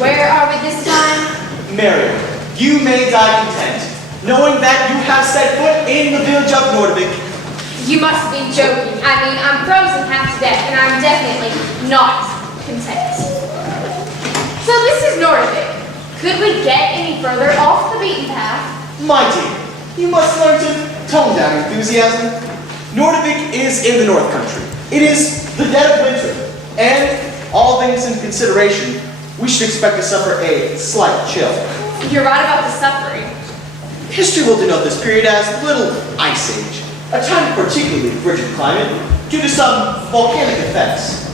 Where are we this time? Marion, you may die content, knowing that you have set foot in the village of Nordvik. You must be joking. I mean, I'm frozen half to death, and I'm definitely not content. So this is Nordvik. Could we get any further off the beaten path? My dear, you must learn to tone down enthusiasm. Nordvik is in the North Country. It is the dead of winter, and all things in consideration, we should expect to suffer a slight chill. You're right about the suffering. History will denote this period as the Little Ice Age, a time of particularly frigid climate due to some volcanic effects.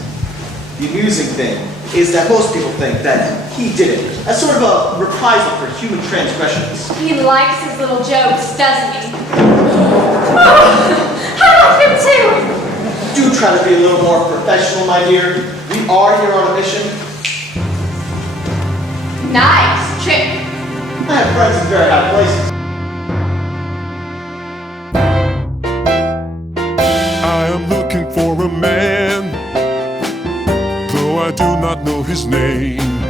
The amusing thing is that most people think that he did it as sort of a reprisal for human transgressions. He likes his little jokes, doesn't he? Oh, I love him too! Do try to be a little more professional, my dear. We are here on a mission. Nice trick. I have friends in very high places. I am looking for a man, though I do not know his name,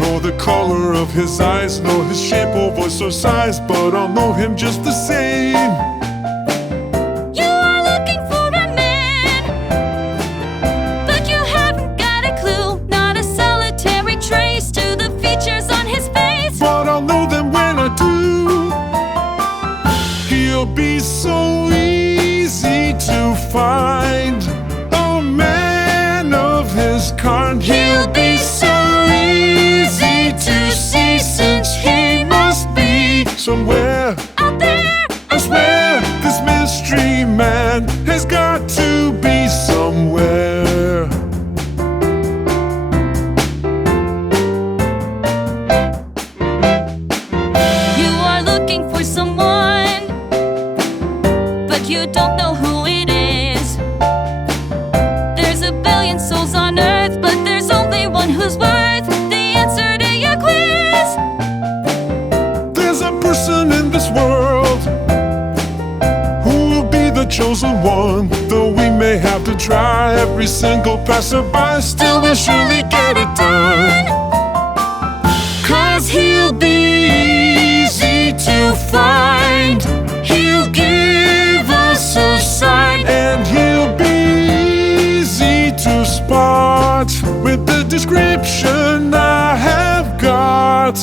nor the color of his eyes, nor his shape or voice or size, but I'll know him just the same. You are looking for a man, but you haven't got a clue, not a solitary trace to the features on his face. But I'll know them when I do. He'll be so easy to find, a man of his kind. He'll be so easy to see, since he must be Somewhere out there. I swear this mystery man has got to be somewhere. You are looking for someone, but you don't know who it is. There's a billion souls on earth, but there's only one who's worth the answer to your quiz. There's a person in this world who will be the chosen one. Though we may have to try, every single passerby still will surely get it done. 'Cause he'll be easy to find. He'll give us a sign. And he'll be easy to spot with the description I have got.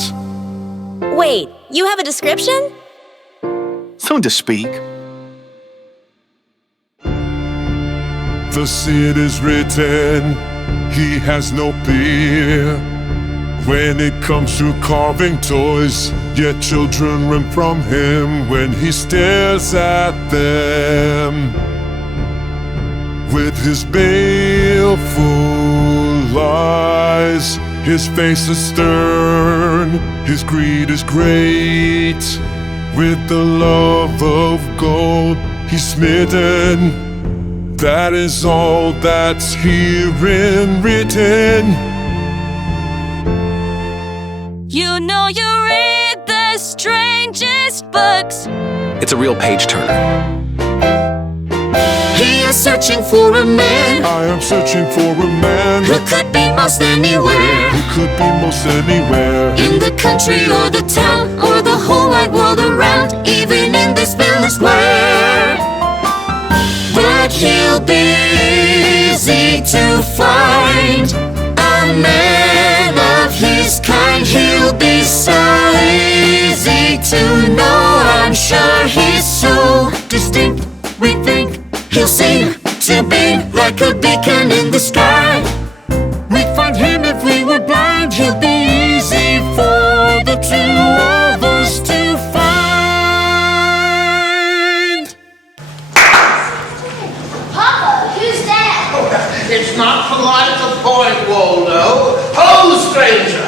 Wait, you have a description? Soon to speak. The seed is written, he has no fear. When it comes to carving toys, yet children run from him when he stares at them. With his baleful eyes, his face is stern, his greed is great. With the love of gold, he's smitten. That is all that's herein written. You know you read the strangest books. It's a real page turner. He is searching for a man I am searching for a man who could be most anywhere, who could be most anywhere. in the country or the town or the whole wide world around, even in this village square. But he'll be easy to find, a man of his kind. He'll be so easy to know. I'm sure he's so distinct. We think he'll seem to be like a beacon in the sky. We'd find him if we were blind. He'll be easy for the two of us to find. Papa, who's that? It's not polite to point, Waldo. Ho, stranger!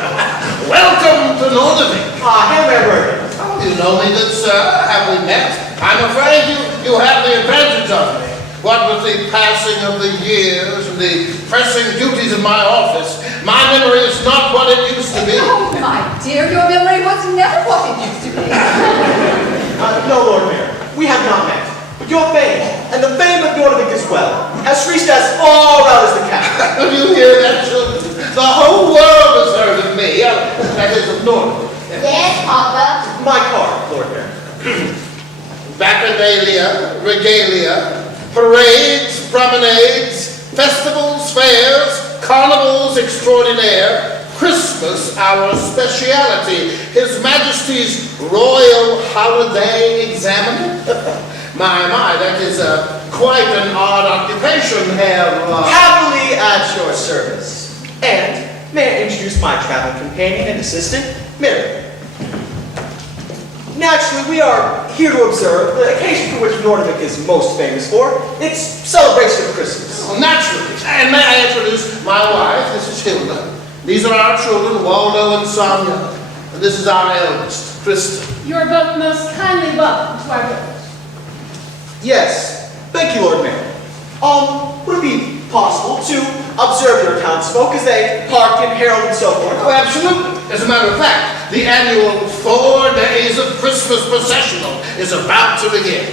Welcome to Nordvik. Here, Reverend. Oh, you know me, good sir. Have we met? I'm afraid you have the advantage of me. What with the passing of the years and the pressing duties of my office, my memory is not what it used to be. Oh, my dear, your memory was never what it used to be. No, Lord Mayor, we have not met. But your fame, and the fame of Nordvik as well, has reached as far out as the capital. Do you hear that, children? The whole world is Norfolk. Yes, Papa. My car, Lord Mayor. Bacchanalia, regalia, parades, promenades, festivals, fairs, carnivals extraordinaire, Christmas our speciality, His Majesty's Royal Holiday Examiner. My, that is quite an odd occupation, Herr. Happily at your service. And may I introduce my traveling companion and assistant, Mary. Naturally, we are here to observe the occasion for which Nordvik is most famous for, its celebration of Christmas. Well, naturally. And may I introduce my wife, this is Hilda. These are our children, Waldo and Sonia. And this is our eldest, Krista. You are both most kindly welcome to our village. Yes, thank you, Lord Mayor. Would it be possible to observe your townsfolk as they hark and herald and so forth? Oh, absolutely. As a matter of fact, the annual 4 days of Christmas processional is about to begin.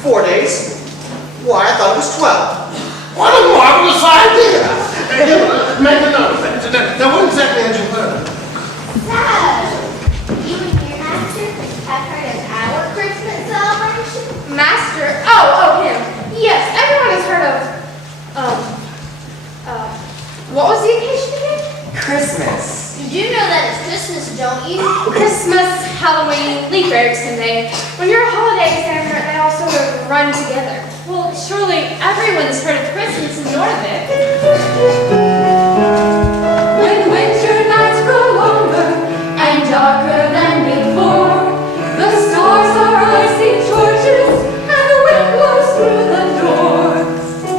4 days? Why, I thought it was 12. What a marvelous idea! Make a note of that. Now, what exactly had you heard? So, you and your master have heard of our Christmas celebration? Master? Oh, him. Yes, everyone has heard of, what was the occasion again? Christmas. You do know that it's Christmas, don't you? Christmas, Halloween, leap year extending. When you're a holiday examiner, they all sort of run together. Well, surely everyone's heard of Christmas in Nordvik. When winter nights grow longer and darker than before, the stars are icy torches and the wind blows through the door.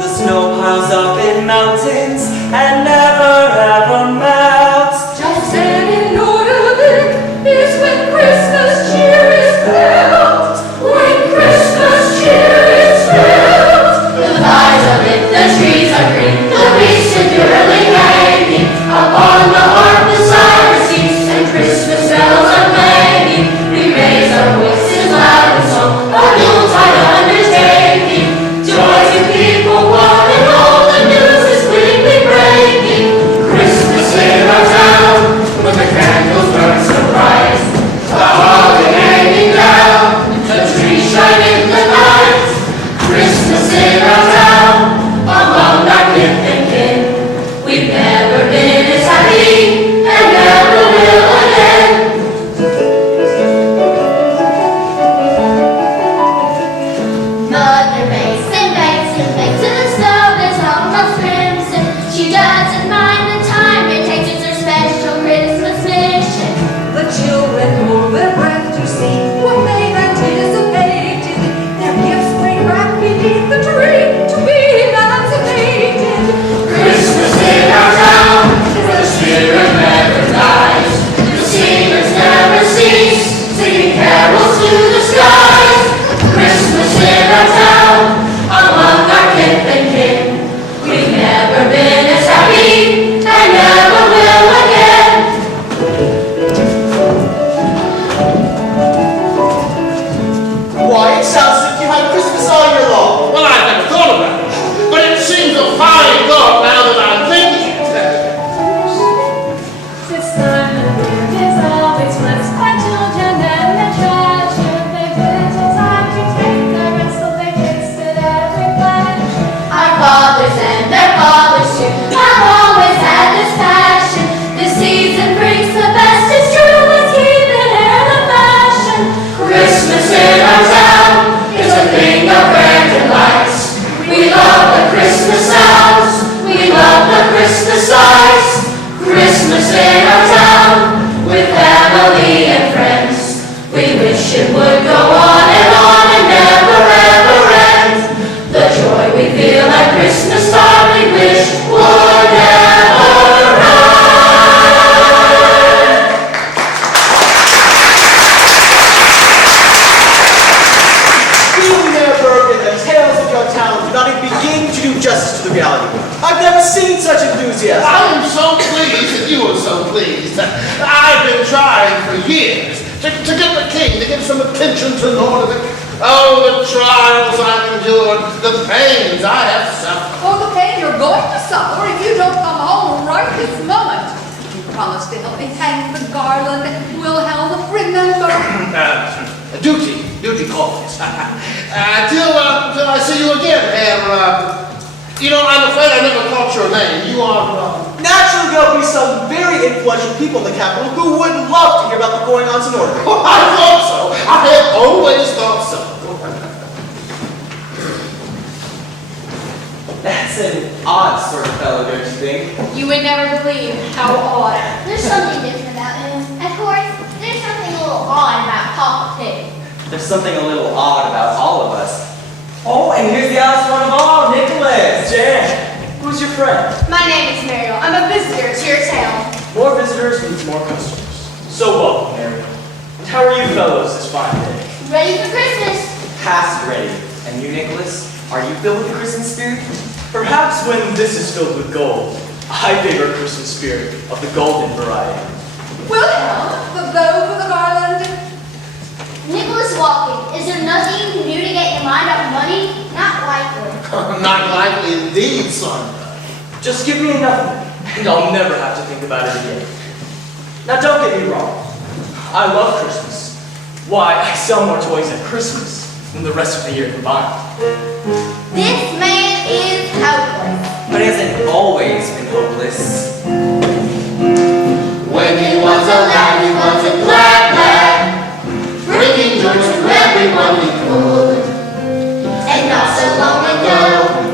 The snow piles up in mountains and never ever melts. Just then in Nordvik is when Christmas cheer is felt. When Christmas cheer is felt. The boughs of it, the trees are green, the wreaths securely hanging upon the harp, the siren cease, and Christmas bells are clanging. We raise our voices loud in song, a Yuletide undertaking. Joy to people one and all, the news is quickly breaking. Christmas in our town, when the candles burn so bright, the holly hanging down, the trees shine in the night. Christmas in our town, among our kith and kin. We've never been as happy, and never will again. Mother bakes and bakes till the stove is almost crimson. She doesn't mind the time it takes, it's her special Christmas mission. The children hold their breath to see what they've anticipated. Their gifts bring wrapped beneath the tree to be emancipated. Christmas in our town, where the spirit never dies. The singers never cease, singing carols to the skies. Christmas in our town, among our kith and kin. We've never been as happy, and never will again. Why, it sounds as if you had Christmas all year long. Well, I've never thought about it, but it seems a fine thought now that I'm thinking. This time of year is always blessed by children and their treasure. They've little time to take their rest, so they tasted every pleasure. Our fathers and their fathers too have always had this passion. This season brings the best, it's true, let's keep it in the fashion. Christmas in our town is a thing of rare delights. We love the Christmas sounds, we love the Christmas sights. Christmas in our town, with family and friends. We wish it would go on and never ever end. The joy we feel at Christmas time, we wish would never end. You, Mayor Berg, and the tales of your town do not even begin to do justice to the reality. I've never seen such enthusiasm. I am so pleased that you are so pleased. I've been trying for years to get the king to give some attention to Nordvik. Oh, the trials I've endured, the pains I have suffered. Oh, the pain you're going to suffer if you don't come home right this moment. Promise to help me hang the garland. We'll help remember. Duty calls. Till I see you again, and I'm afraid I never caught your name. You are. Naturally, there'll be some very influential people in the capital who would love to hear about the goings-ons in Norway. I thought so. I have always thought so. That's an odd sort of fellow, don't you think? You would never believe how odd. There's something different about him. Of course, there's something a little odd about Papa Pig. There's something a little odd about all of us. Oh, and here's the oddest one of all, Nicholas. Jan, who's your friend? My name is Mariel. I'm a visitor to your town. More visitors means more customers. So welcome, Mariel. And how are you fellows this fine day? Ready for Christmas. Past ready. And you, Nicholas, are you filled with the Christmas spirit? Perhaps when this is filled with gold, I favor Christmas spirit of the golden variety. We'll help the bow for the garland. Nicholas walking. Is there nothing new to get your mind off money? Not likely. Not likely indeed, son. Just give me enough, and I'll never have to think about it again. Now don't get me wrong. I love Christmas. Why, I sell more toys at Christmas than the rest of the year combined. This man is hopeless. But he hasn't always been hopeless. When he was a lad, he was a glad lad, bringing joy to everyone he could. And not so long ago,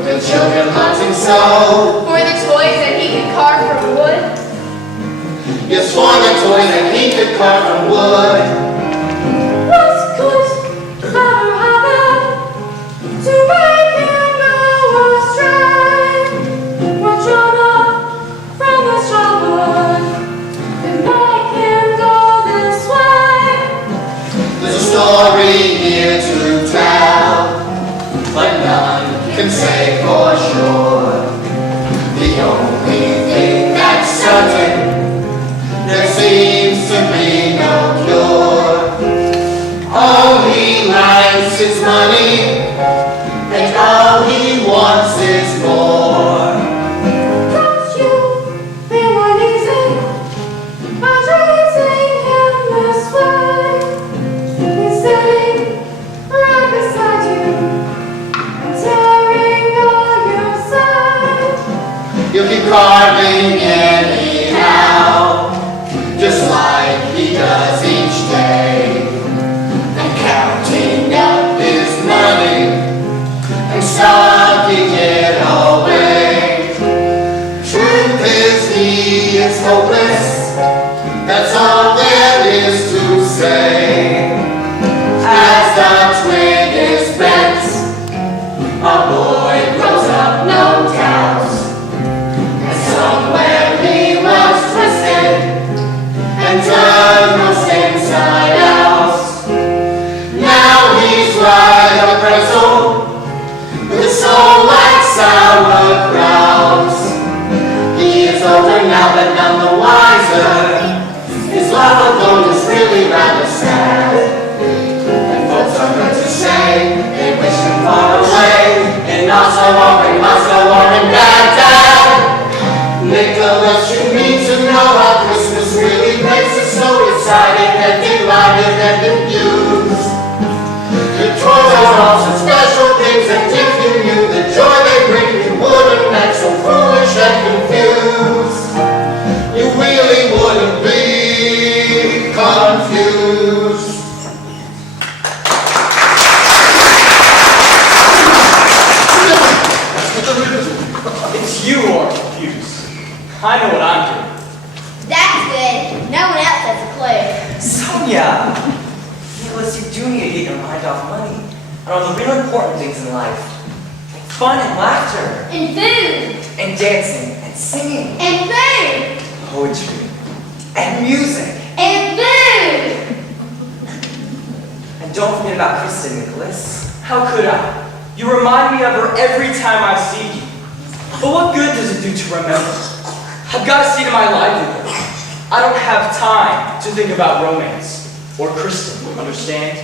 the children loved him so. For the toys that he could carve from wood. Yes, for the toys that he could carve from wood. What could clever happen to make him go astray? What drama from the strong wood could make him go this way? There's a story here to tell, but none can say for sure. The only thing that's certain, there seems to be no cure. All he likes is money, and all he wants is more. Don't you feel uneasy by treating him this way? He's sitting right beside you and tearing on your side. You'll keep carving anyhow, just like he does each day, and counting up his money and stocking it away. Truth is he is hopeless, that's all there is to say. As the twig is bent, a boy grows up, no doubt. And somewhere he was twisted and turned most inside out. Now he's like a pretzel with a soul like sauerkraut. He is older now, but none the wiser. His love of gold is really rather sad. And folks are heard to say they wish him far away, and also or in Moscow or in Baghdad. Nicholas, you need to know how Christmas really makes us so excited and delighted and amused. Your toys are all such special things, and if you knew the joy they bring, you wouldn't act so foolish and confused. You really wouldn't be confused. It's you who are confused. I know what I'm doing. That's good. No one else has a clue. Sonia! Nicholas, you do need to get your mind off money and all the real important things in life. Like fun and laughter. And food. And dancing. And singing. And food. Poetry. And music. And food. And don't forget about Kristen, Nicholas. How could I? You remind me of her every time I see you. But what good does it do to remember? I've got to see to my livelihood. I don't have time to think about romance or Kristen, understand?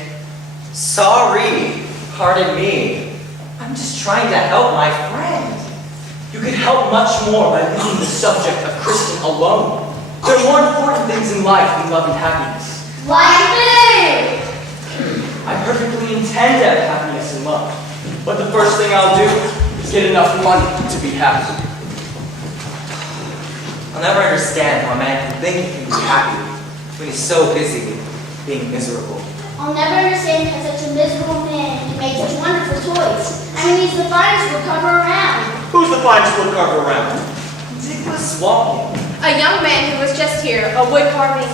Sorry, pardon me. I'm just trying to help my friend. You could help much more by leaving the subject of Kristen alone. There are more important things in life than love and happiness. Like me! I perfectly intend to have happiness and love. But the first thing I'll do is get enough money to be happy. I'll never understand how a man can think he can be happy when he's so busy being miserable. I'll never understand how such a miserable man can make such wonderful toys. I mean, he's the finest woodcarver around. Who's the finest woodcarver around? Nicholas Walking. A young man who was just here, a wood carving,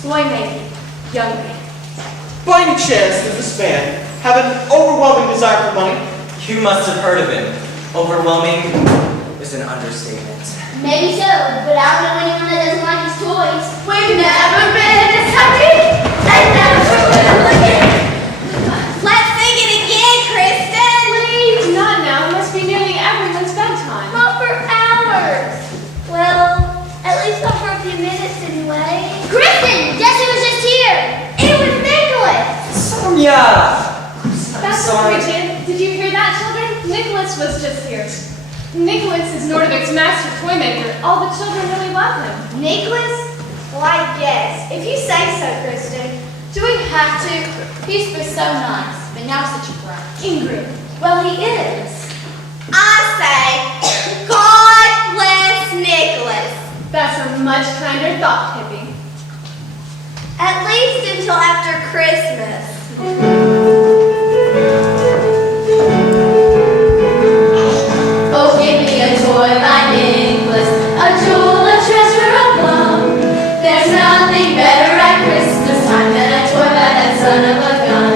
toy making young man. By any chance, does this man have an overwhelming desire for money? You must have heard of him. Overwhelming is an understatement. Maybe so, but I don't know anyone that doesn't like his toys. We've never been as happy and never will again. Let's sing it again, Kristen! Please, not now. It must be nearly everyone's bedtime. Not for hours. Well, at least not for a few minutes anyway. Kristen, guess who was just here? It was Nicholas. Sonia! That's sorry. Bridget. Did you hear that, children? Nicholas was just here. Nicholas is Nordvik's master toy maker. All the children really love him. Nicholas? Well, I guess. If you say so, Kristen. Do we have to? He's been so nice, but now such a brat. Ingrid. Well, he is. I say, God bless Nicholas. That's a much kinder thought, Pippi. At least until after Christmas. Oh, give me a toy by Nicholas, a jewel, a treasure, a plum. There's nothing better at Christmas time than a toy by that son of a gun.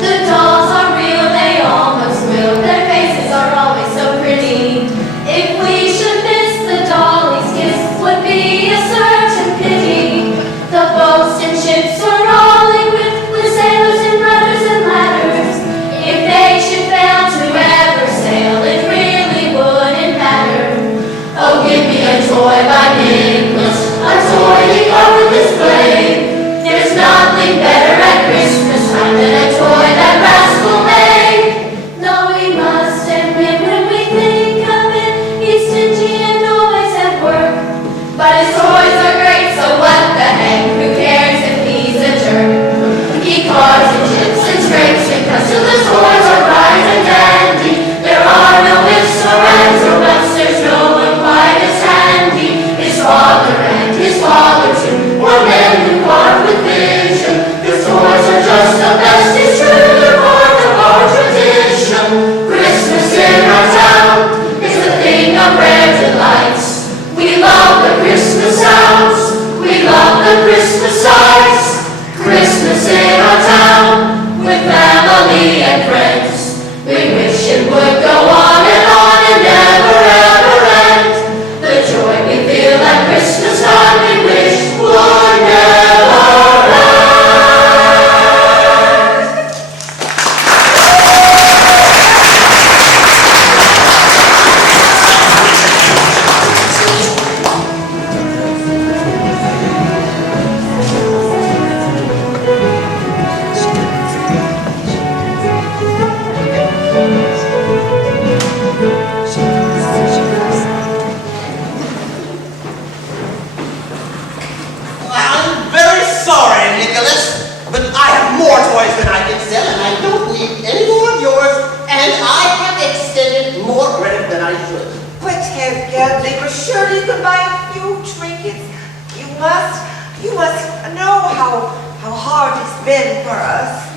The dolls are real, they almost will. Their faces are always so pretty. If we should miss the dolly's kiss, would be a certain pity. The boats and ships are all equipped with sailors and rudders and ladders. If they should fail to ever sail, it really wouldn't matter. Oh, give me a toy by Nicholas, a toy to cover this blade. There's nothing better at Christmas time than a toy that rascal made. No, we must admit when we think of it, he's stingy and always at work. But his toys are great, so what the heck? Who cares if he's a jerk? He carves and chips and scrapes and cuts till the toys are bright and dandy. There are no ifs or ands or buts, there's no one quite as handy. His father and his father too were men who carved with vision. His toys are just the best, it's true, they're part of our tradition. Christmas in our town is a thing of rare delights. We love the Christmas sounds, we love the Christmas sights. Christmas in our town, with family and friends. We wish it would go on and never ever end. The joy we feel at Christmas time, we wish would never end. I'm very sorry, Nicholas, but I have more toys than I can sell, and I don't need any more of yours, and I have extended more credit than I should. But Herr Neighbor, surely you could buy a few trinkets. You must know how hard it's been for us.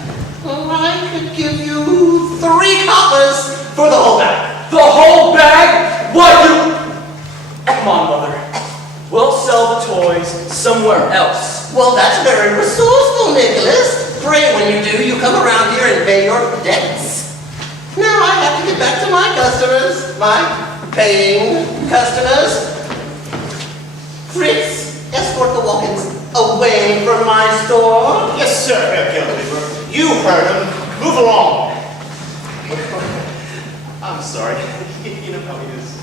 Well, I could give you 3 coppers for the whole bag. The whole bag? What you... Come on, Mother. We'll sell the toys somewhere else. Well, that's very resourceful, Nicholas. Pray when you do, you come around here and pay your debts. Now I have to get back to my customers, my paying customers. Fritz, escort the walk-ins away from my store. Yes, sir, Herr Gildeberg. You heard him. Move along. I'm sorry. You know how it is.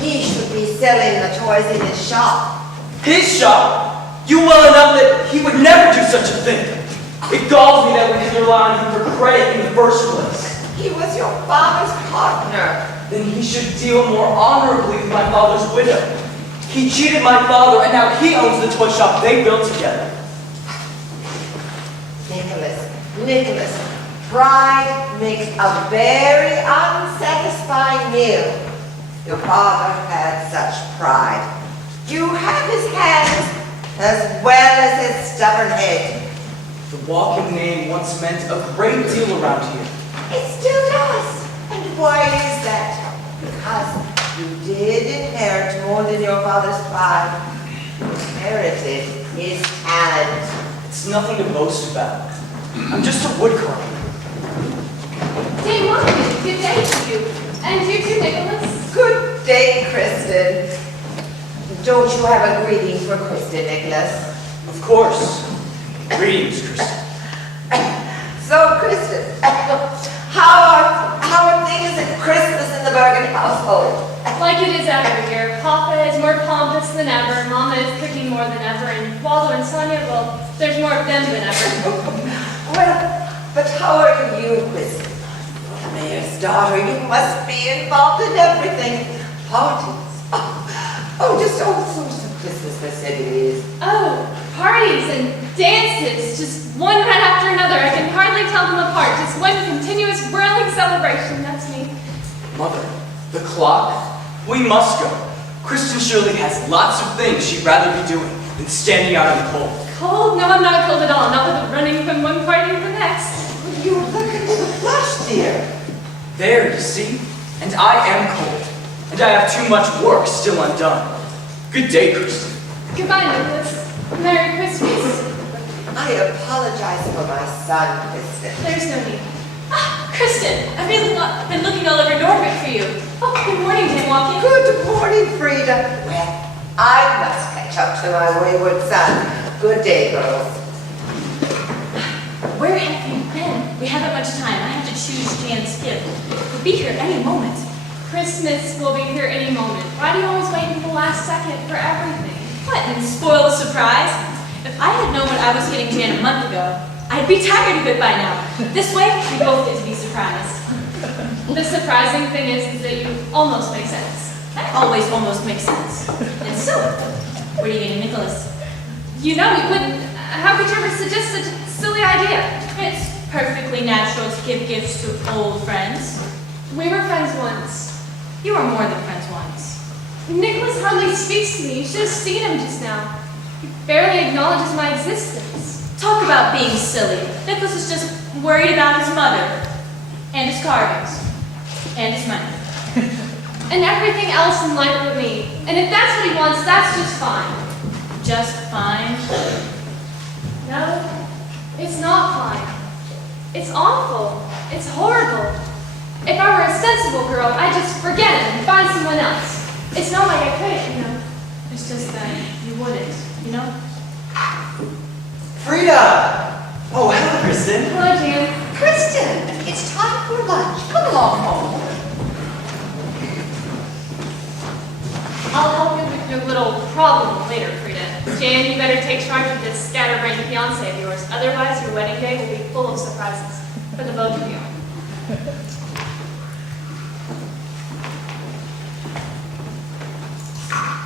He should be selling the toys in his shop. His shop? You well enough that he would never do such a thing. It galls me that we could rely on him for credit in the first place. He was your father's partner. then he should deal more honorably with my father's widow. He cheated my father, and now he owns the toy shop they built together. Nicholas, pride makes a very unsatisfying meal. Your father had such pride. You have his hands as well as his stubborn head. The walking name once meant a great deal around here. It still does. And why is that? Because you did inherit more than your father's pride. You inherited his talent. It's nothing to boast about. I'm just a woodcarver. Dame Margaret, good day to you. And you too, Nicholas. Good day, Kristen. Don't you have a greeting for Kristen, Nicholas? Of course. Greetings, Kristen. So, Kristen, how are things at Christmas in the Bergen household? Like it is every year. Papa is more pompous than ever, Mama is cooking more than ever, and Waldo and Sonia, well, there's more of them than ever. Well, but how are you, Kristen? The mayor's daughter, you must be involved in everything. Parties. Just all sorts of Christmas festivities. Oh, parties and dances, just one right after another. I can hardly tell them apart. Just one continuous whirling celebration, that's me. Mother, the clock? We must go. Kristen surely has lots of things she'd rather be doing than standing out in the cold. Cold? No, I'm not cold at all. Not with running from one party to the next. You look into the flush, dear. There, you see? And I am cold. And I have too much work still undone. Good day, Kristen. Goodbye, Nicholas. Merry Christmas. I apologize for my son, Kristen. There's no need. Kristen, I've been looking all over Norfolk for you. Oh, good morning, Dame Walking. Good morning, Frida. Well, I must catch up to my wayward son. Good day, girls. Where have you been? We haven't much time. I have to choose Jan's gift. We'll be here any moment. Christmas will be here any moment. Why do you always wait until the last second for everything? What, and spoil the surprise? If I had known what I was getting Jan a month ago, I'd be tired of it by now. This way, we both get to be surprised. The surprising thing is that you almost make sense. That always almost makes sense. And so, what are you getting, Nicholas? You know we wouldn't. How could you ever suggest such a silly idea? It's perfectly natural to give gifts to old friends. We were friends once. You were more than friends once. Nicholas hardly speaks to me. You should have seen him just now. He barely acknowledges my existence. Talk about being silly. Nicholas is just worried about his mother, and his carvings, and his money. And everything else in life with me. And if that's what he wants, that's just fine. Just fine? No, it's not fine. It's awful. It's horrible. If I were a sensible girl, I'd just forget it and find someone else. It's not like I couldn't, you know. It's just that you wouldn't, you know? Frida! Oh, hello, Kristen. Hello, Jan. Kristen, it's time for lunch. Come along home. I'll help you with your little problem later, Frida. Jan, you better take charge of this scatterbrained fiancé of yours. Otherwise, your wedding day will be full of surprises for the both of you.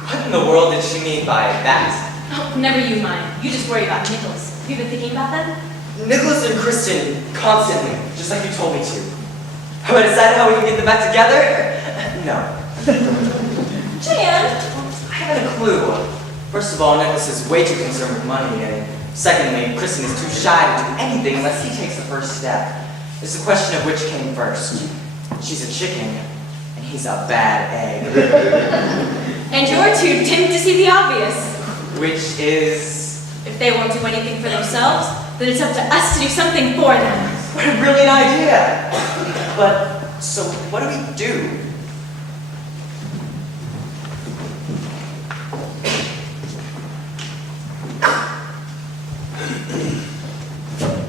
What in the world did she mean by that? Oh, never you mind. You just worry about Nicholas. Have you been thinking about that? Nicholas and Kristen constantly, just like you told me to. Have I decided how we can get them back together? No. Jan! I haven't a clue. First of all, Nicholas is way too concerned with money, and secondly, Kristen is too shy to do anything unless he takes the first step. It's the question of which came first. She's a chicken, and he's a bad egg. And you're too timid to see the obvious. Which is... If they won't do anything for themselves, then it's up to us to do something for them. What a brilliant idea! But, so what do we do?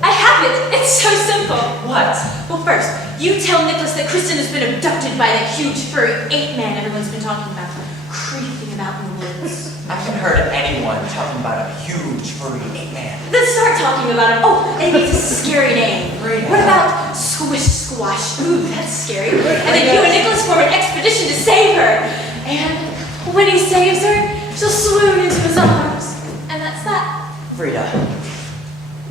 I have it! It's so simple! What? Well, first, you tell Nicholas that Kristen has been abducted by that huge furry ape man everyone's been talking about. creeping about in the woods. I haven't heard anyone talking about a huge furry ape man. Let's start talking about him. Oh, and it's a scary name. What about Squish Squash? Ooh, that's scary. And then you and Nicholas form an expedition to save her. And when he saves her, she'll swoon into his arms. And that's that. Frida,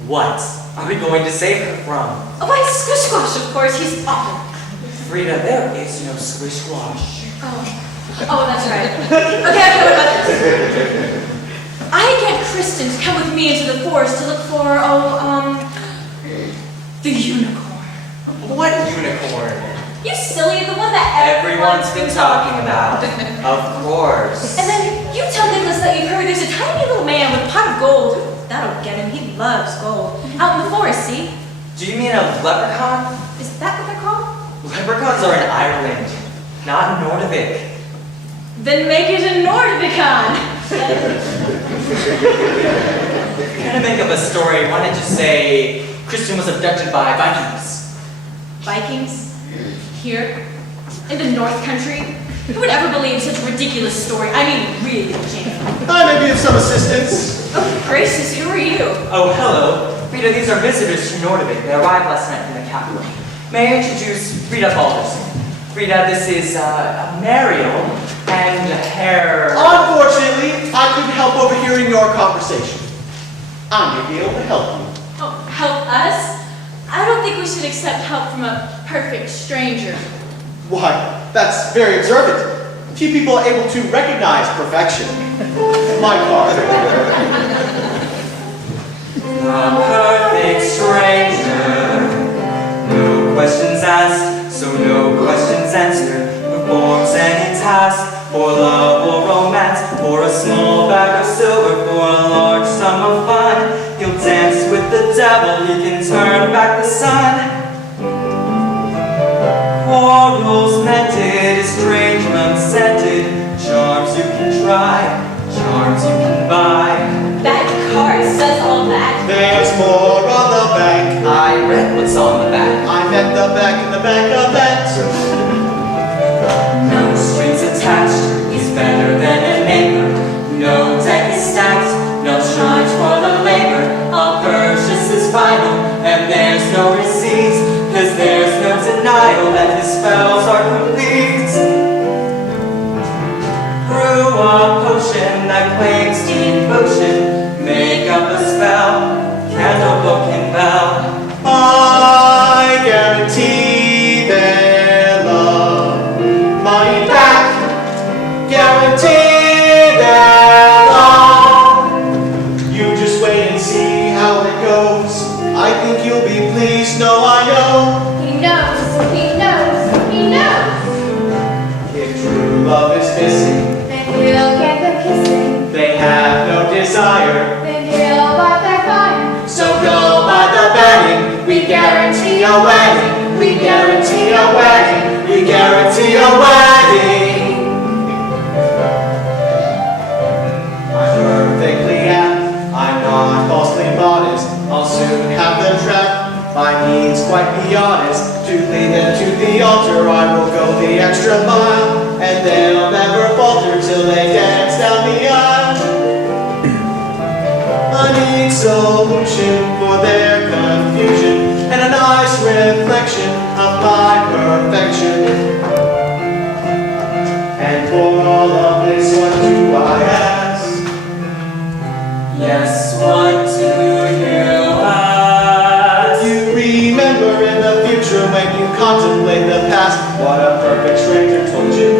what are we going to save her from? Oh, why Squish Squash, of course. He's awful. Frida, there is no squish squash. Oh, that's right. Okay, what about this? I get Kristen to come with me into the forest to look for, the unicorn. What unicorn? You silly, the one that Everyone's been talking about. Of course. And then you tell Nicholas that you've heard there's a tiny little man with a pot of gold. That'll get him, he loves gold. Out in the forest, see? Do you mean a leprechaun? Is that what they're called? Leprechauns are in Ireland, not Nordvik. Then make it a Nordvicon. If you're gonna make up a story, why don't you say Kristen was abducted by Vikings? Vikings? Here? In the North Country? Who would ever believe such a ridiculous story? I mean, really, Jane. I may be of some assistance. Oh, gracious, who are you? Oh, hello. Frida, these are visitors from Nordvik. They arrived last night from the capital. May I introduce Frida Balderson? Frida, this is Mariel and Herr... Unfortunately, I couldn't help overhearing your conversation. I may be able to help you. Oh, help us? I don't think we should accept help from a perfect stranger. Why, that's very observant. Few people are able to recognize perfection. My card. A perfect stranger. No questions asked, so no questions answered. Performs any task, for love or romance, for a small bag of silver, for a large sum of fun. He'll dance with the devil, he can turn back the sun. Quarrels mended, estrangements scented, charms you can try, charms you can buy. That card says all that. There's more on the back. I read what's on the back. I meant the back in the back of that. No strings attached, he's better than a neighbor. No deck is stacked, no charge for the labor. All purchase is final, and there's no receipt, 'cause there's no denial that his spells are complete. Brew a potion that claims devotion, make up a spell, candle, book, and bell. I guarantee their love. Money back. Guarantee their love. You just wait and see how it goes. I think you'll be pleased. No, I know. He knows, he knows, he knows. If true love is missing, Then he'll get the kissing. they have no desire. Then he'll light their fire. So go by the betting. We guarantee a wedding. We guarantee a wedding. We guarantee a wedding. I'm perfectly apt. I'm not falsely modest. I'll soon have them trapped. My needs quite be honest. To lead them to the altar, I will go the extra mile, and they'll never falter till they dance down the aisle. I need solution for their confusion, and a nice reflection of my perfection. And for all of this, what do I ask? Yes, what do you ask? You remember in the future when you contemplate the past, what a perfect stranger told you.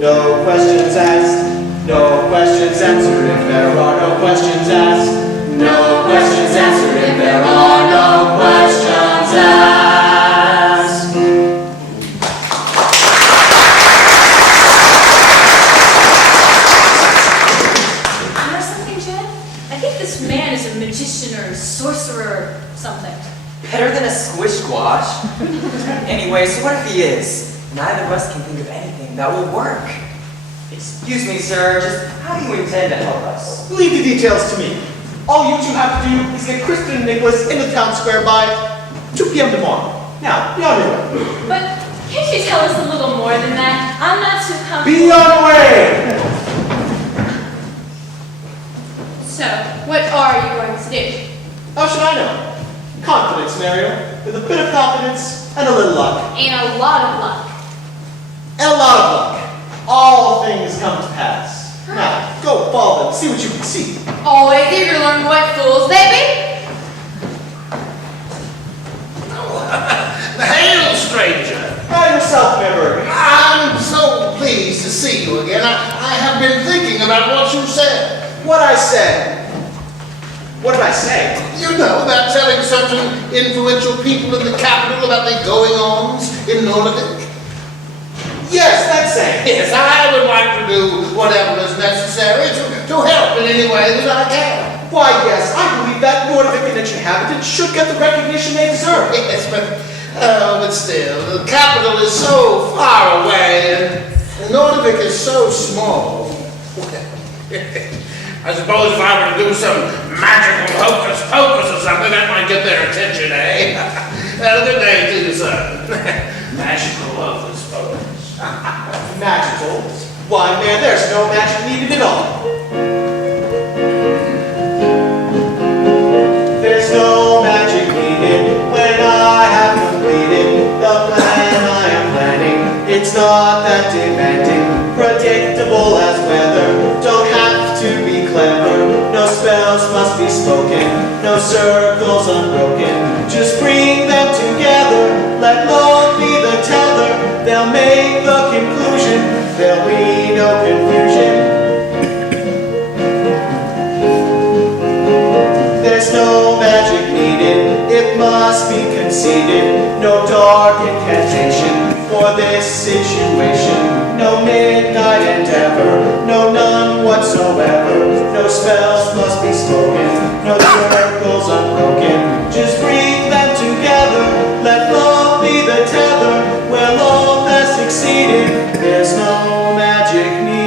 No questions asked, no questions answered if there are no questions asked. No questions answered if there are no questions asked. You know something, Jen? I think this man is a magician or sorcerer or something. Better than a squish squash. Anyway, so what if he is? Neither of us can think of anything that will work. Excuse me, sir, just how do you intend to help us? Leave the details to me. All you two have to do is get Kristen and Nicholas in the town square by 2 p.m. tomorrow. Now, be on your way. But can't you tell us a little more than that? I'm not too comfortable. Be on your way! to do. How should I know? Confidence, Mario. With a bit of confidence and a little luck. And a lot of luck. And a lot of luck. All things come to pass. Now, go follow them, see what you can see. Always eager to learn what fools they be. Hail, stranger. By yourself, member. I'm so pleased to see you again. I have been thinking about what you said. What I said. What did I say? You know, about telling certain influential people in the capital about the going-ons in Nordvik. Yes, that's it. Yes, I would like to do whatever is necessary to help in any way that I can. Why, yes, I believe that Nordvik and its inhabitants should get the recognition they deserve. Yes, but still, the capital is so far away, and Nordvik is so small. I suppose if I were to do some magical hocus pocus or something, that might get their attention, eh? Well, good day to you, sir. Magical hocus pocus. Magical? Why, man, there's no magic needed at all. There's no magic needed when I have completed the plan I am planning. It's not that demanding, predictable as weather. Don't have to be clever, no spells must be spoken, no circles unbroken. Just bring them together, let love be the tether. They'll make the conclusion, there'll be no confusion. There's no magic needed, it must be conceded. No dark incantation for this situation. No midnight endeavor, no none whatsoever. No spells must be spoken, no circles unbroken. Just bring them together, let love be the tether. Where love has succeeded, there's no magic needed.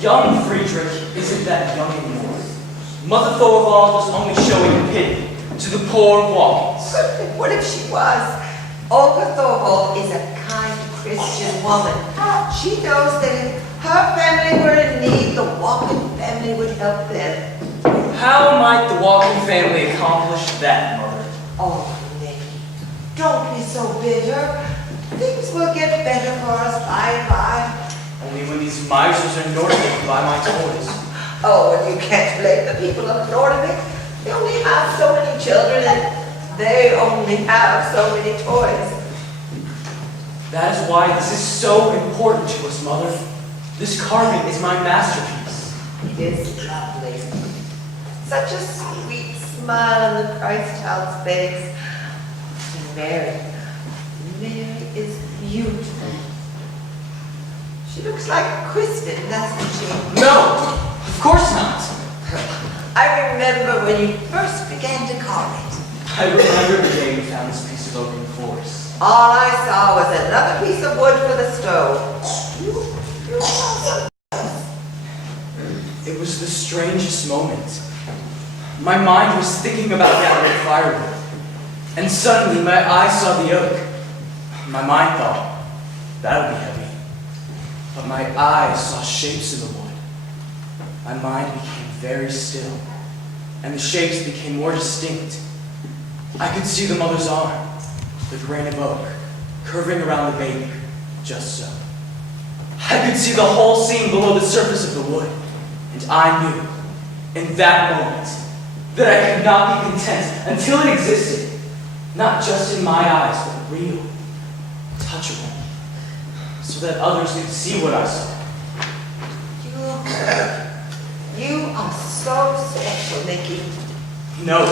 Young Friedrich isn't that young anymore. Mother Thorvald was only showing pity to the poor walk-ins. What if she was? Olga Thorvald is a kind Christian woman. She knows that if her family were in need, the Walken family would help them. How might the Walken family accomplish that, Mother? Oh, Nicky, don't be so bitter. Things will get better for us by and by. Only when these misers are Nordvik buy my toys. Oh, and you can't blame the people of Nordvik. They only have so many children and they only have so many toys. That is why this is so important to us, Mother. This carving is my masterpiece. It is lovely. Such a sweet smile on the Christ child's face. And Mary is beautiful. She looks like Kristen, doesn't she? No, of course not. I remember when you first began to carve it. I remember the day we found this piece of oak in the forest. All I saw was another piece of wood for the stove. It was the strangest moment. My mind was thinking about gathering firewood, and suddenly my eyes saw the oak. My mind thought, that'll be heavy. But my eyes saw shapes in the wood. My mind became very still, and the shapes became more distinct. I could see the mother's arm, the grain of oak, curving around the baby, just so. I could see the whole scene below the surface of the wood, and I knew, in that moment, that I could not be content until it existed, not just in my eyes, but real, touchable, so that others could see what I saw. You are so special, Nicky. No,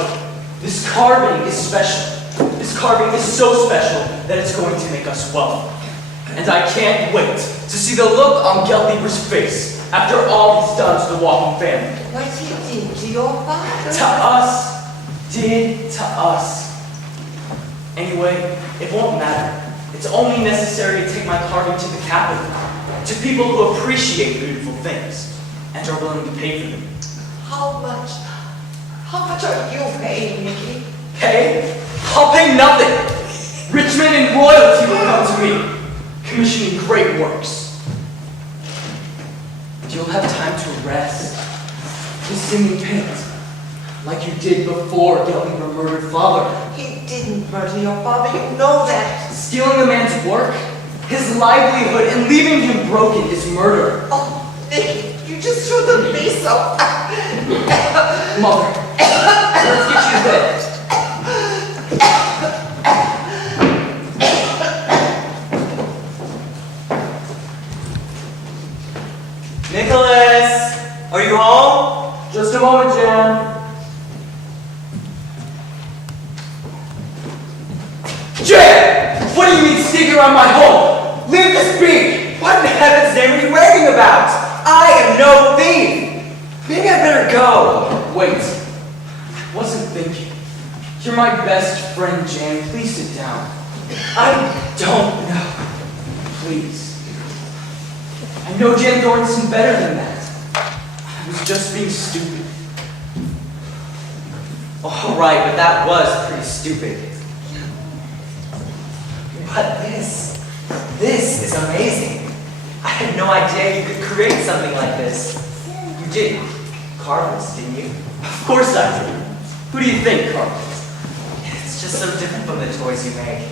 this carving is special. This carving is so special that it's going to make us wealthy. And I can't wait to see the look on Geltieber's face after all he's done to the Walking family. What he did to your father? To us. Did to us. Anyway, it won't matter. It's only necessary to take my carving to the capital, to people who appreciate beautiful things and are willing to pay for them. How much? How much are you paying, Nicky? Pay? I'll pay nothing. Rich men and royalty will come to me, commissioning great works. You'll have time to rest, to sing and paint, like you did before Geltieber murdered father. He didn't murder your father, you know that. Stealing a man's work, his livelihood, and leaving him broken is murder. Oh, Nicky, you just shouldn't be so... Mother, let's get you to bed. Nicholas, are you home? Just a moment, Jan. Jan! What do you mean sneaking around my home? Leave this be! What in heaven's name are you raving about? I am no thief! Maybe I better go. Wait. I wasn't thinking. You're my best friend, Jan. Please sit down. I don't know. Please. I know Jan Thornton better than that. I was just being stupid. All right, but that was pretty stupid. But this is amazing. I had no idea you could create something like this. You did carve this, didn't you? Of course I did. Who do you think carved this? It's just so different from the toys you make.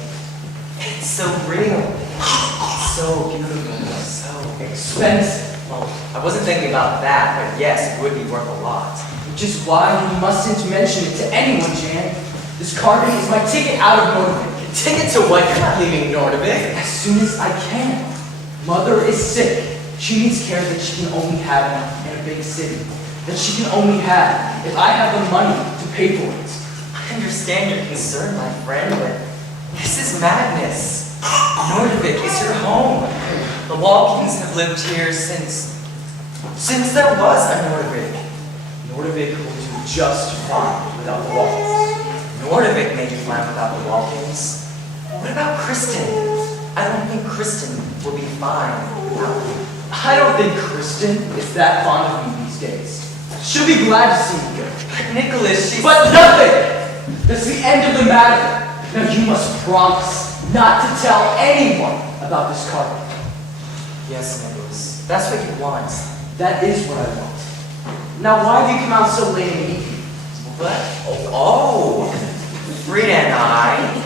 It's so real. It's so beautiful. So expensive. Well, I wasn't thinking about that, but yes, it would be worth a lot. Which is why you mustn't mention it to anyone, Jan. This carving is my ticket out of Nordvik. Ticket to what? You're not leaving Nordvik. As soon as I can. Mother is sick. She needs care that she can only have in a big city. That she can only have if I have the money to pay for it. I understand your concern, my friend, but this is madness. Nordvik is your home. The Walkins have lived here since there was a Nordvik. Nordvik will do just fine without the Walkins. Nordvik may do fine without the Walkins. What about Kristen? I don't think Kristen will be fine without you. I don't think Kristen is that fond of me these days. She'll be glad to see me go. But Nicholas, she's... But nothing! That's the end of the matter. Now you must promise not to tell anyone about this carving. Yes, Nicholas. That's what you want. That is what I want. Now why have you come out so late in the evening? What? Oh, Frida and I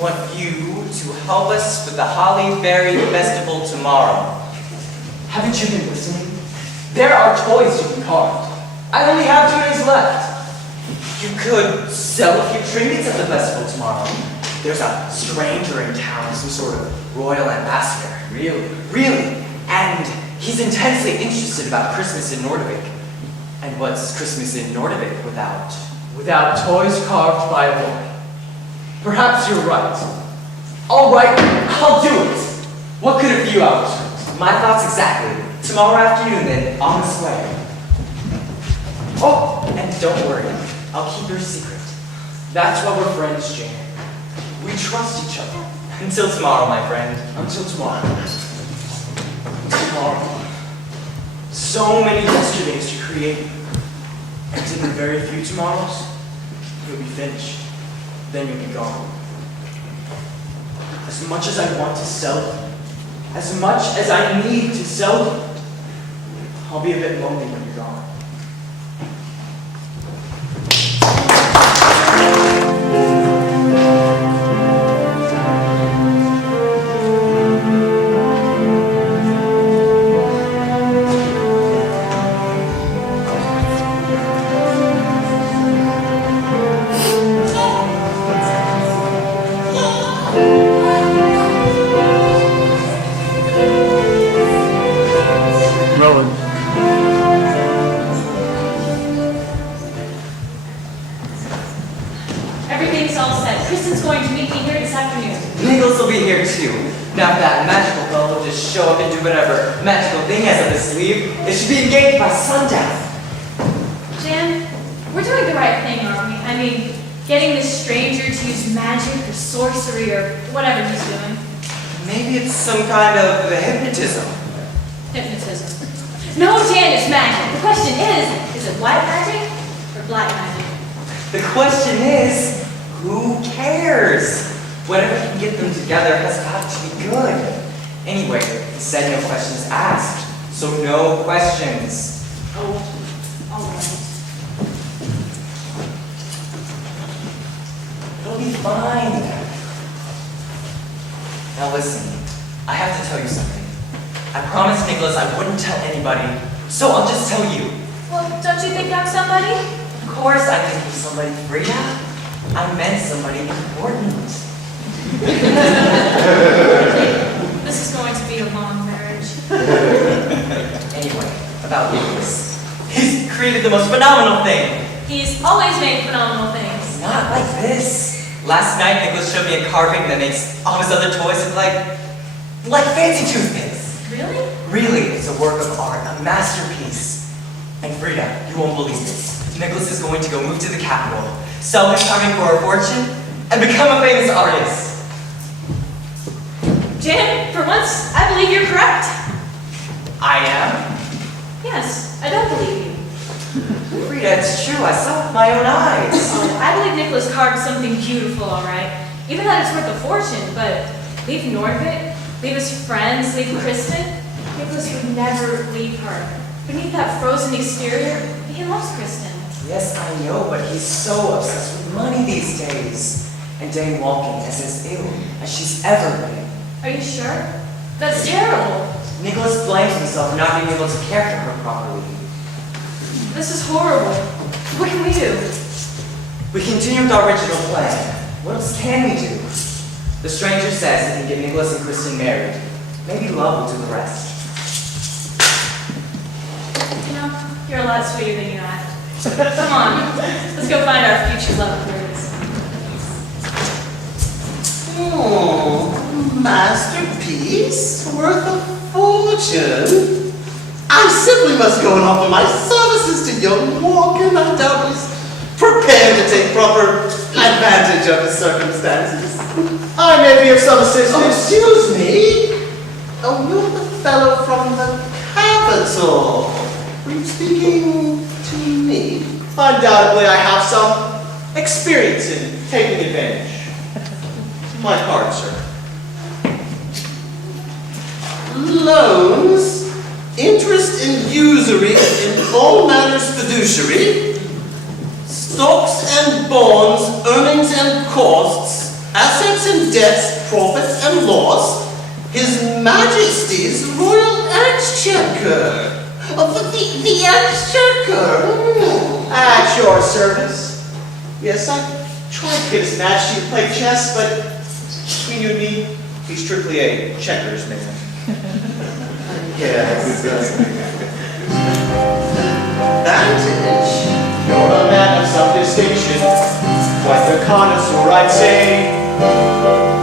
want you to help us with the Holly Berry Festival tomorrow. Haven't you been listening? There are toys to be carved. I only have 2 days left. You could sell a few trinkets at the festival tomorrow. There's a stranger in town, some sort of royal ambassador. Really? Really. And he's intensely interested about Christmas in Nordvik. And what's Christmas in Nordvik without? Without toys carved by a woman. Perhaps you're right. All right, I'll do it. What could a few hours do? My thoughts exactly. Tomorrow afternoon then, on the square. Oh, and don't worry. I'll keep your secret. That's why we're friends, Jane. We trust each other. Until tomorrow, my friend. Until tomorrow. Tomorrow. So many yesterdays to create. And in the very few tomorrows, you'll be finished. Then you'll be gone. As much as I want to sell them, as much as I need to sell them, I'll be a bit lonely when you're gone. Everything's all set. Kristen's going to meet me here this afternoon. Nicholas will be here too. Now if that magical fellow will just show up and do whatever magical thing has up his sleeve, it should be engaged by sundown. Jan, we're doing the right thing, aren't we? I mean, getting this stranger to use magic or sorcery or whatever he's doing. Maybe it's some kind of hypnotism. Hypnotism. No, Jan, it's magic. The question is it white magic or black magic? The question is, who cares? Whatever can get them together has got to be good. Anyway, he said no questions asked, so no questions. Oh, all right. It'll be fine. Now listen, I have to tell you something. I promised Nicholas I wouldn't tell anybody, so I'll just tell you. Well, don't you think I'm somebody? Of course I think you're somebody, Frida. I meant somebody important. This is going to be a long marriage. Anyway, about Nicholas. He's created the most phenomenal thing. He's always made phenomenal things. Not like this. Last night, Nicholas showed me a carving that makes all his other toys look like fancy toothpicks. Really? Really, it's a work of art, a masterpiece. And Frida, you won't believe this. Nicholas is going to go move to the capital, sell his carving for a fortune, and become a famous artist. Jan, for once, I believe you're correct. I am? Yes, I don't believe you. Frida, it's true. I saw it with my own eyes. Oh, I believe Nicholas carved something beautiful, all right. Even that it's worth a fortune, but leave Nordvik, leave his friends, leave Kristen. Nicholas would never leave her. Beneath that frozen exterior, he loves Kristen. Yes, I know, but he's so obsessed with money these days. And Dane Walking is as ill as she's ever been. Are you sure? That's terrible. Nicholas blames himself for not being able to care for her properly. This is horrible. What can we do? We continue with our original plan. What else can we do? The stranger says he can get Nicholas and Kristen married. Maybe love will do the rest. You know, you're a lot sweeter than you act. Come on, let's go find our future love birds. Masterpiece worth a fortune. I simply must go and offer my services to young Morgan. I doubt he's prepared to take proper advantage of his circumstances. I may be of some assistance. Oh, excuse me. Oh, you're the fellow from the capital. Were you speaking to me? Undoubtedly, I have some experience in taking advantage. My card, sir. Loans, interest in usury in all matters fiduciary, stocks and bonds, earnings and costs, assets and debts, profits and loss, His Majesty's Royal Exchequer. The Exchequer. At your service. Yes, I tried to get his majesty to play chess, but between you and me, he's strictly a checkers man. Yes. Advantage. You're a man of some distinction, quite the connoisseur, I'd say.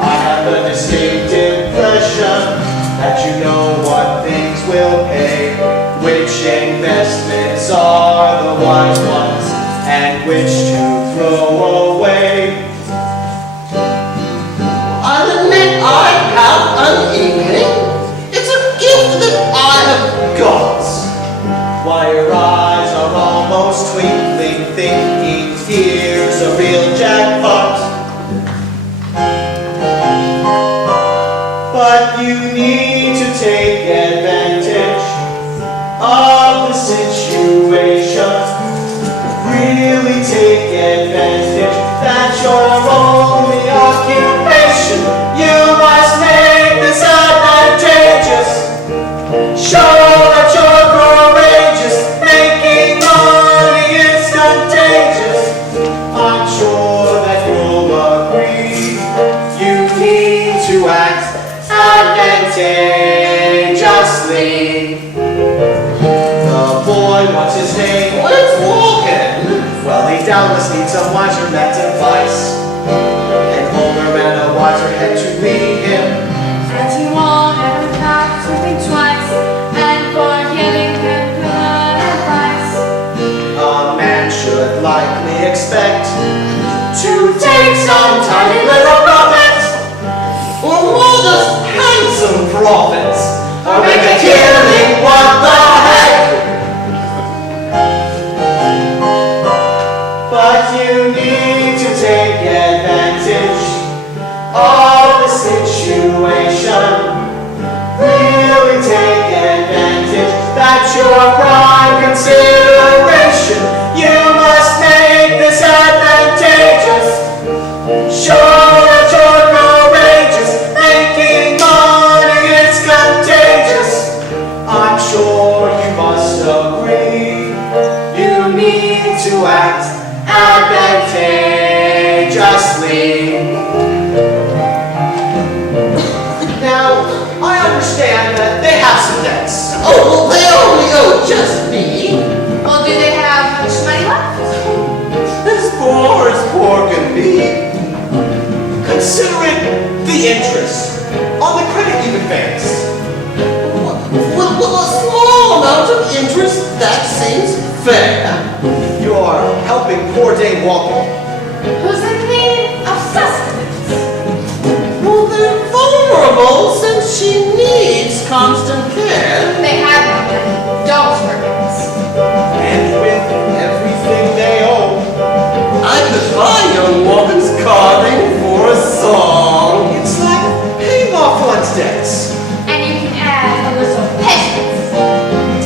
I have a distinctive impression that you know what things will pay, which investments are the wise ones, and which to throw away. I'll admit I have an inkling. It's a gift that I have got. Why your eyes are almost twinkling, thinking here's a real jackpot. But you need to take advantage of the situation. Really take advantage. That's your only occupation. You must make this advantageous. Show that you're courageous. Making money is contagious. I'm sure that you'll agree. You need to act advantageously. The boy, what's his name? Well, it's Walken. Well, he doubtless needs some wiser men's advice. An older man, a wiser head to lead him. 21 and a half to think twice, and for giving him good advice. A man should likely expect to take some tiny little profits, Or modest, handsome profits. or make a killing, what the heck? But you need to take advantage of the situation. Really take advantage. That's your prime consideration. You must make this advantageous. Show that you're courageous. Making money is contagious. I'm sure you must agree. You need to act advantageously. Now, I understand that they have some debts. Oh, well, they only owe just me. Well, do they have much money left? As poor can be. Consider it the interest on the credit you've advanced. Well, a small amount of interest, that seems fair. You're helping poor Dame Walken. Who's in need of sustenance? Well, they're vulnerable since she needs constant care. They have no money. Don't forget. And with everything they owe, I could buy young Walken's carving for a song. it's like paying off one's debts. And you can add a little penance.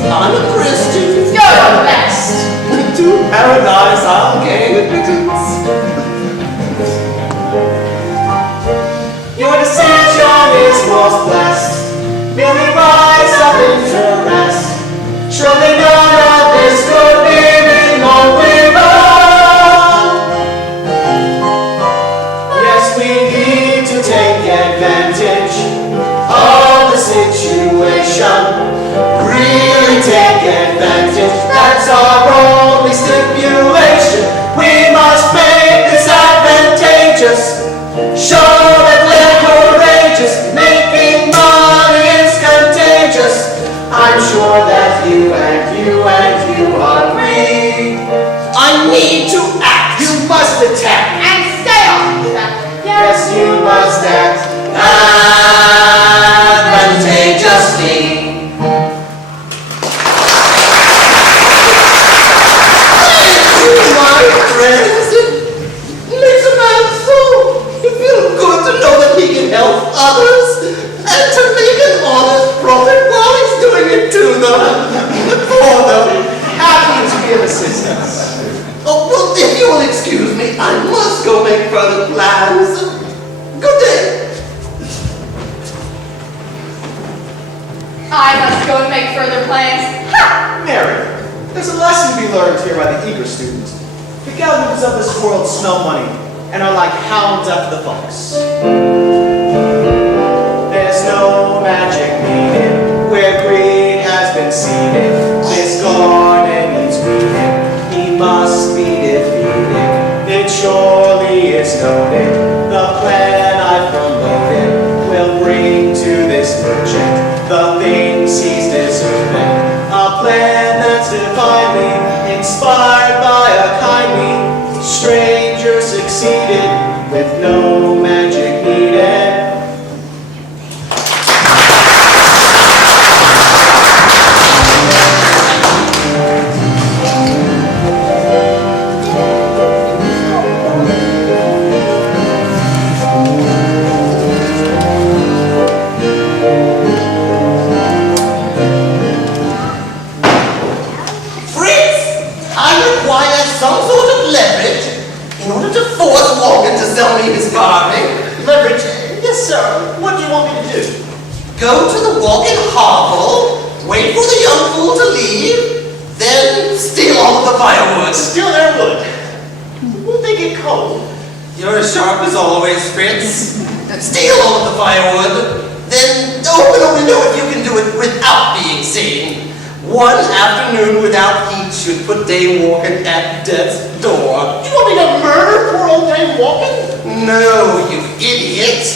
I'm a Christian. You're the best. To paradise I'll gain admittance. Your decision is most blessed. Merely rise up interest. Surely none of this could be remotely wrong. Yes, we need to take advantage of the situation. Really take advantage. That's our only stipulation. We must make this advantageous. Show that we're courageous. Making money is contagious. I'm sure that you agree. I need to act. You must attack. And stay on track. Yes, you must act Advantageously. My friends, it makes a man so feel good to know that he can help others and to make an honest profit while he's doing it to them. For them. happy to be of assistance. Oh, well, if you will excuse me, I must go make further plans. Good day. I must go and make further plans. Ha! Mary, there's a lesson to be learned here by the eager student. The gallons of this world smell money and are like hounds after the fox. There's no magic needed where greed has been seeded. This garden needs weeding. He must be defeated. It surely is noted. The plan I've promoted will bring to this merchant the things he's deserving. A plan that's divinely inspired by a kindly stranger succeeded with no magic needed. Leverage? Yes, sir. What do you want me to do? Go to the walk-in hovel, wait for the young fool to leave, then steal all of the firewood. Steal their wood. Will they get cold? You're as sharp as always, Fritz. Steal all of the firewood, then open a window if you can do it without being seen. One afternoon without heat should put Dame Walken at death's door. You want me to murder poor old Dame Walken? No, you idiot.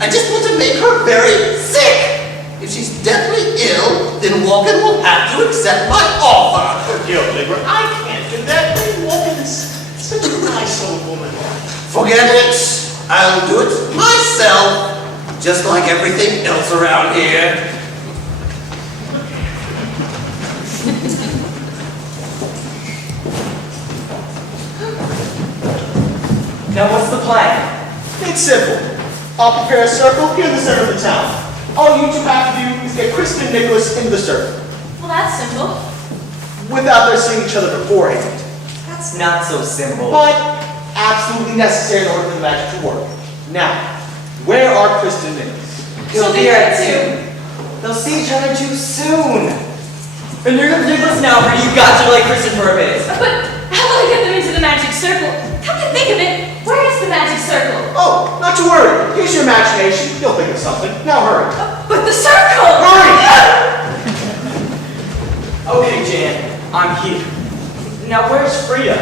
I just want to make her very sick. If she's deathly ill, then Walken will have to accept my offer. Gildigger, I can't do that. Dame Walken is such a nice old woman. Forget it. I'll do it myself, just like everything else around here. Now what's the plan? It's simple. I'll prepare a circle here in the center of the town. All you two have to do is get Kristen and Nicholas into the circle, Well, that's simple. without their seeing each other beforehand. That's not so simple. But absolutely necessary in order for the magic to work. Now, where are Kristen and Nicholas? He'll be here too. They'll see each other too soon. And you're gonna Nicholas now, for you got to like Kristen for a bit. But how will I get them into the magic circle? Come to think of it, where is the magic circle? Oh, not to worry. Use your imagination. You'll think of something. Now hurry. But the circle! Hurry! Okay, Jan, I'm here. Now where's Frida?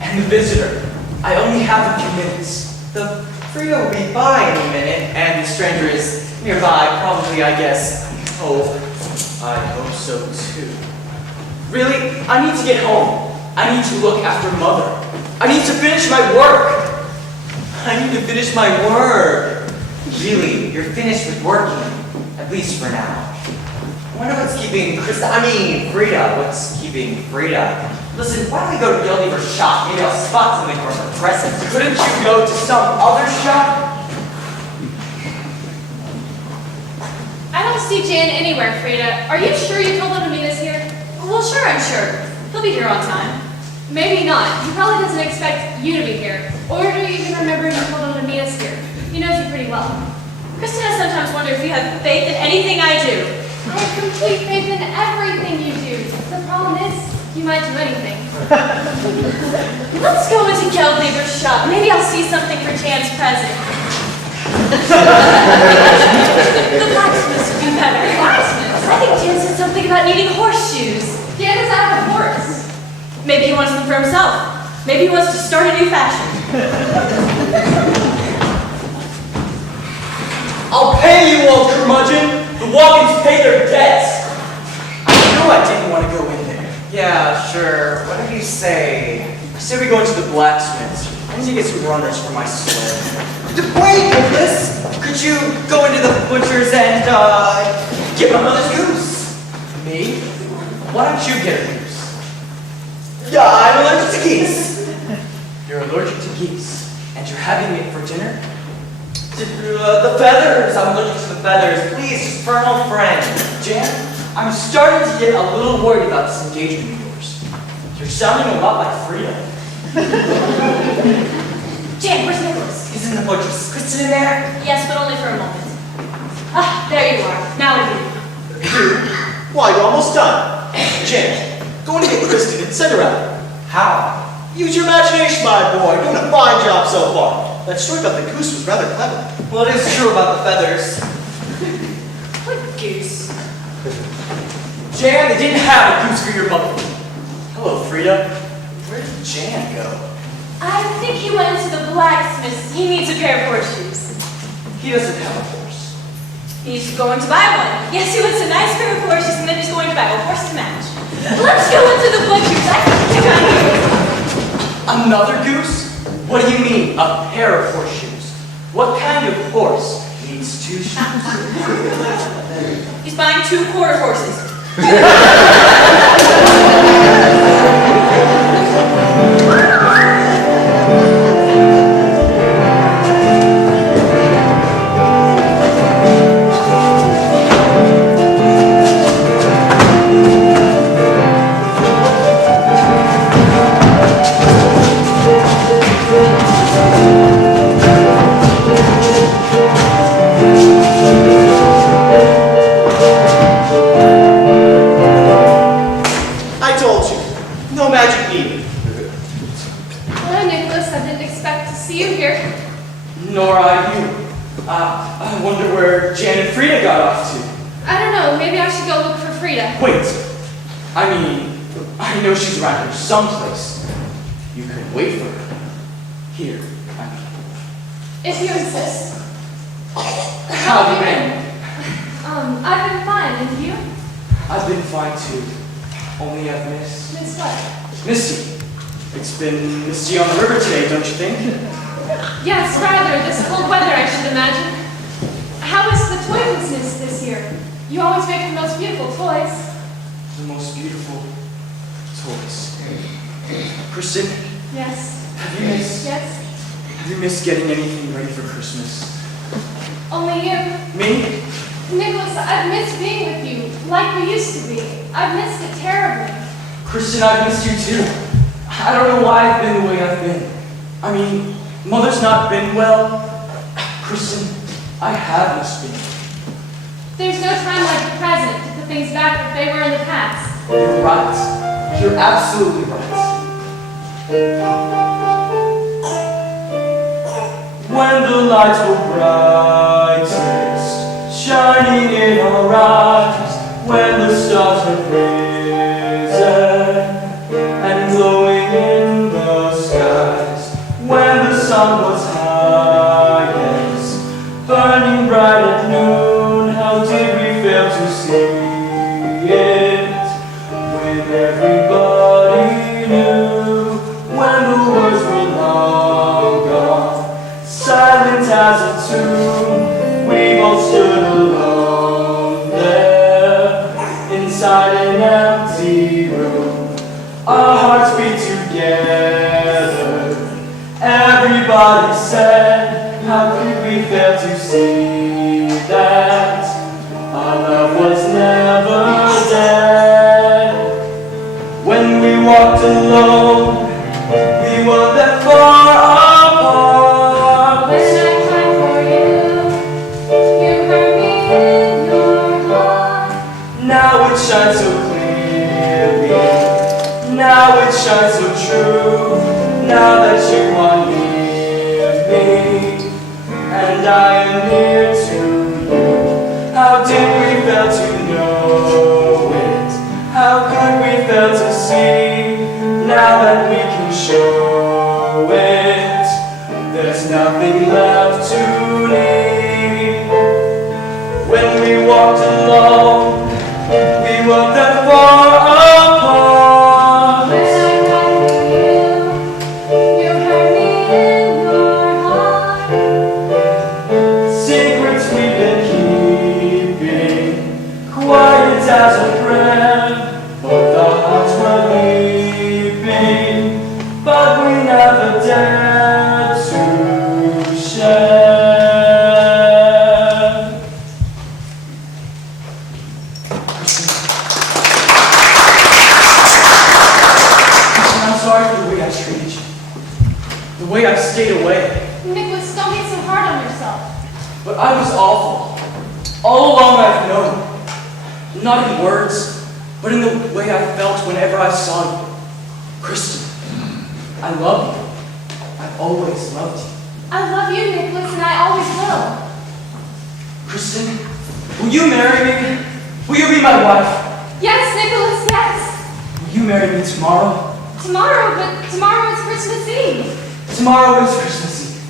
And the visitor? I only have a few minutes. The Frida will be by in a minute, and the stranger is nearby, probably, I guess. I hope so too. Really, I need to get home. I need to look after Mother. I need to finish my work. I need to finish my work. Really, you're finished with working, at least for now. I wonder what's keeping Frida, what's keeping Frida? Listen, why don't we go to Gildiver's shop? Maybe I'll spot something for her present. Couldn't you go to some other shop? I don't see Jan anywhere, Frida. Are you sure you told him to meet us here? Well, sure, I'm sure. He'll be here on time. Maybe not. He probably doesn't expect you to be here. Or do you even remember you told him to meet us here? He knows you pretty well. Kristen, I sometimes wonder if you have faith in anything I do. I have complete faith in everything you do. The problem is, you might do anything. Let's go into Gildiver's shop. Maybe I'll see something for Jan's present. The blacksmiths would be better. Blacksmiths? I think Jan said something about needing horseshoes. Jan is out of a horse. Maybe he wants them for himself. Maybe he wants to start a new fashion. I'll pay you, old curmudgeon. The Walkens pay their debts. I knew I didn't want to go in there. Yeah, sure. What did you say? I said we go into the blacksmith's. I need to get some runners for my sled. Wait, Nicholas! Could you go into the butcher's and, get my mother's goose? Me? Why don't you get a goose? Yeah, I'm allergic to geese. You're allergic to geese, and you're having it for dinner? The feathers. I'm allergic to the feathers. Please, just for an old friend. Jan, I'm starting to get a little worried about this engagement of yours. You're sounding a lot like Frida. Jan, where's Nicholas? He's in the butcher's. Is Kristen in there? Yes, but only for a moment. Ah, there you are. Now what do you do? Why, you're almost done. Jan, go and get Kristen and send her out. How? Use your imagination, my boy. You're doing a fine job so far. That story about the goose was rather clever. Well, it is true about the feathers. What goose? Jan, they didn't have a goose for your mother. Hello, Frida. Where did Jan go? I think he went into the blacksmith's. He needs a pair of horseshoes. He doesn't have a horse. He's going to buy one. Yes, he wants a nice pair of horseshoes, and then he's going to buy a horse to match. Let's go into the butcher's. I can get my goose. Another goose? What do you mean, a pair of horseshoes? What kind of horse needs two shoes? He's buying 2 quarter horses. Nor I you. I wonder where Jan and Frida got off to. I don't know, maybe I should go look for Frida. Wait. I mean, I know she's around here someplace. You could wait for her. Here, I mean. If you insist. How have you been? I've been fine, and you? I've been fine too. Only I've missed. Miss what? Misty. It's been misty on the river today, don't you think? Yes, rather. This cold weather, I should imagine. How is the toy business this year? You always make the most beautiful toys. The most beautiful toys. Kristen, Yes. have you missed? Yes. Have you missed getting anything ready for Christmas? Only you. Me? Nicholas, I've missed being with you, like we used to be. I've missed it terribly. Kristen, I've missed you too. I don't know why I've been the way I've been. I mean, Mother's not been well. Kristen, I have missed being. There's no time like the present to put things back if they were in the past. You're right. You're absolutely right. When the lights were brightest, shining in our eyes, when the stars were risen and glowing in the skies, when the sun was highest, burning bright at noon, how did we fail to see it? When everybody knew, when the words were long gone, silent as a tomb, we both stood alone there, inside an empty room, our hearts beat together. Everybody said, how could we fail to see that our love was never dead? When we walked alone, we were that far apart. When I cried for you, you heard me in your heart. Now it shines so clearly, now it shines so true, now that you are near me, and I am near to you. How did we fail to know it? How could we fail to see, now that we can show it? There's nothing left to need. When we walked alone, we were that far apart. When I cried for you, you heard me in your heart. Secrets we've been keeping, quiet as a prayer, both our hearts were leaping, but we never dared to share. Kristen, I'm sorry for the way I treated you, the way I stayed away. Nicholas, don't be so hard on yourself. But I was awful. All along I've known. Not in words, but in the way I felt whenever I saw you. Kristen, I love you. I've always loved you. I love you, Nicholas, and I always will. Kristen, will you marry me? Will you be my wife? Yes, Nicholas, yes. Will you marry me tomorrow? Tomorrow, but tomorrow is Christmas Eve. Tomorrow is Christmas Eve.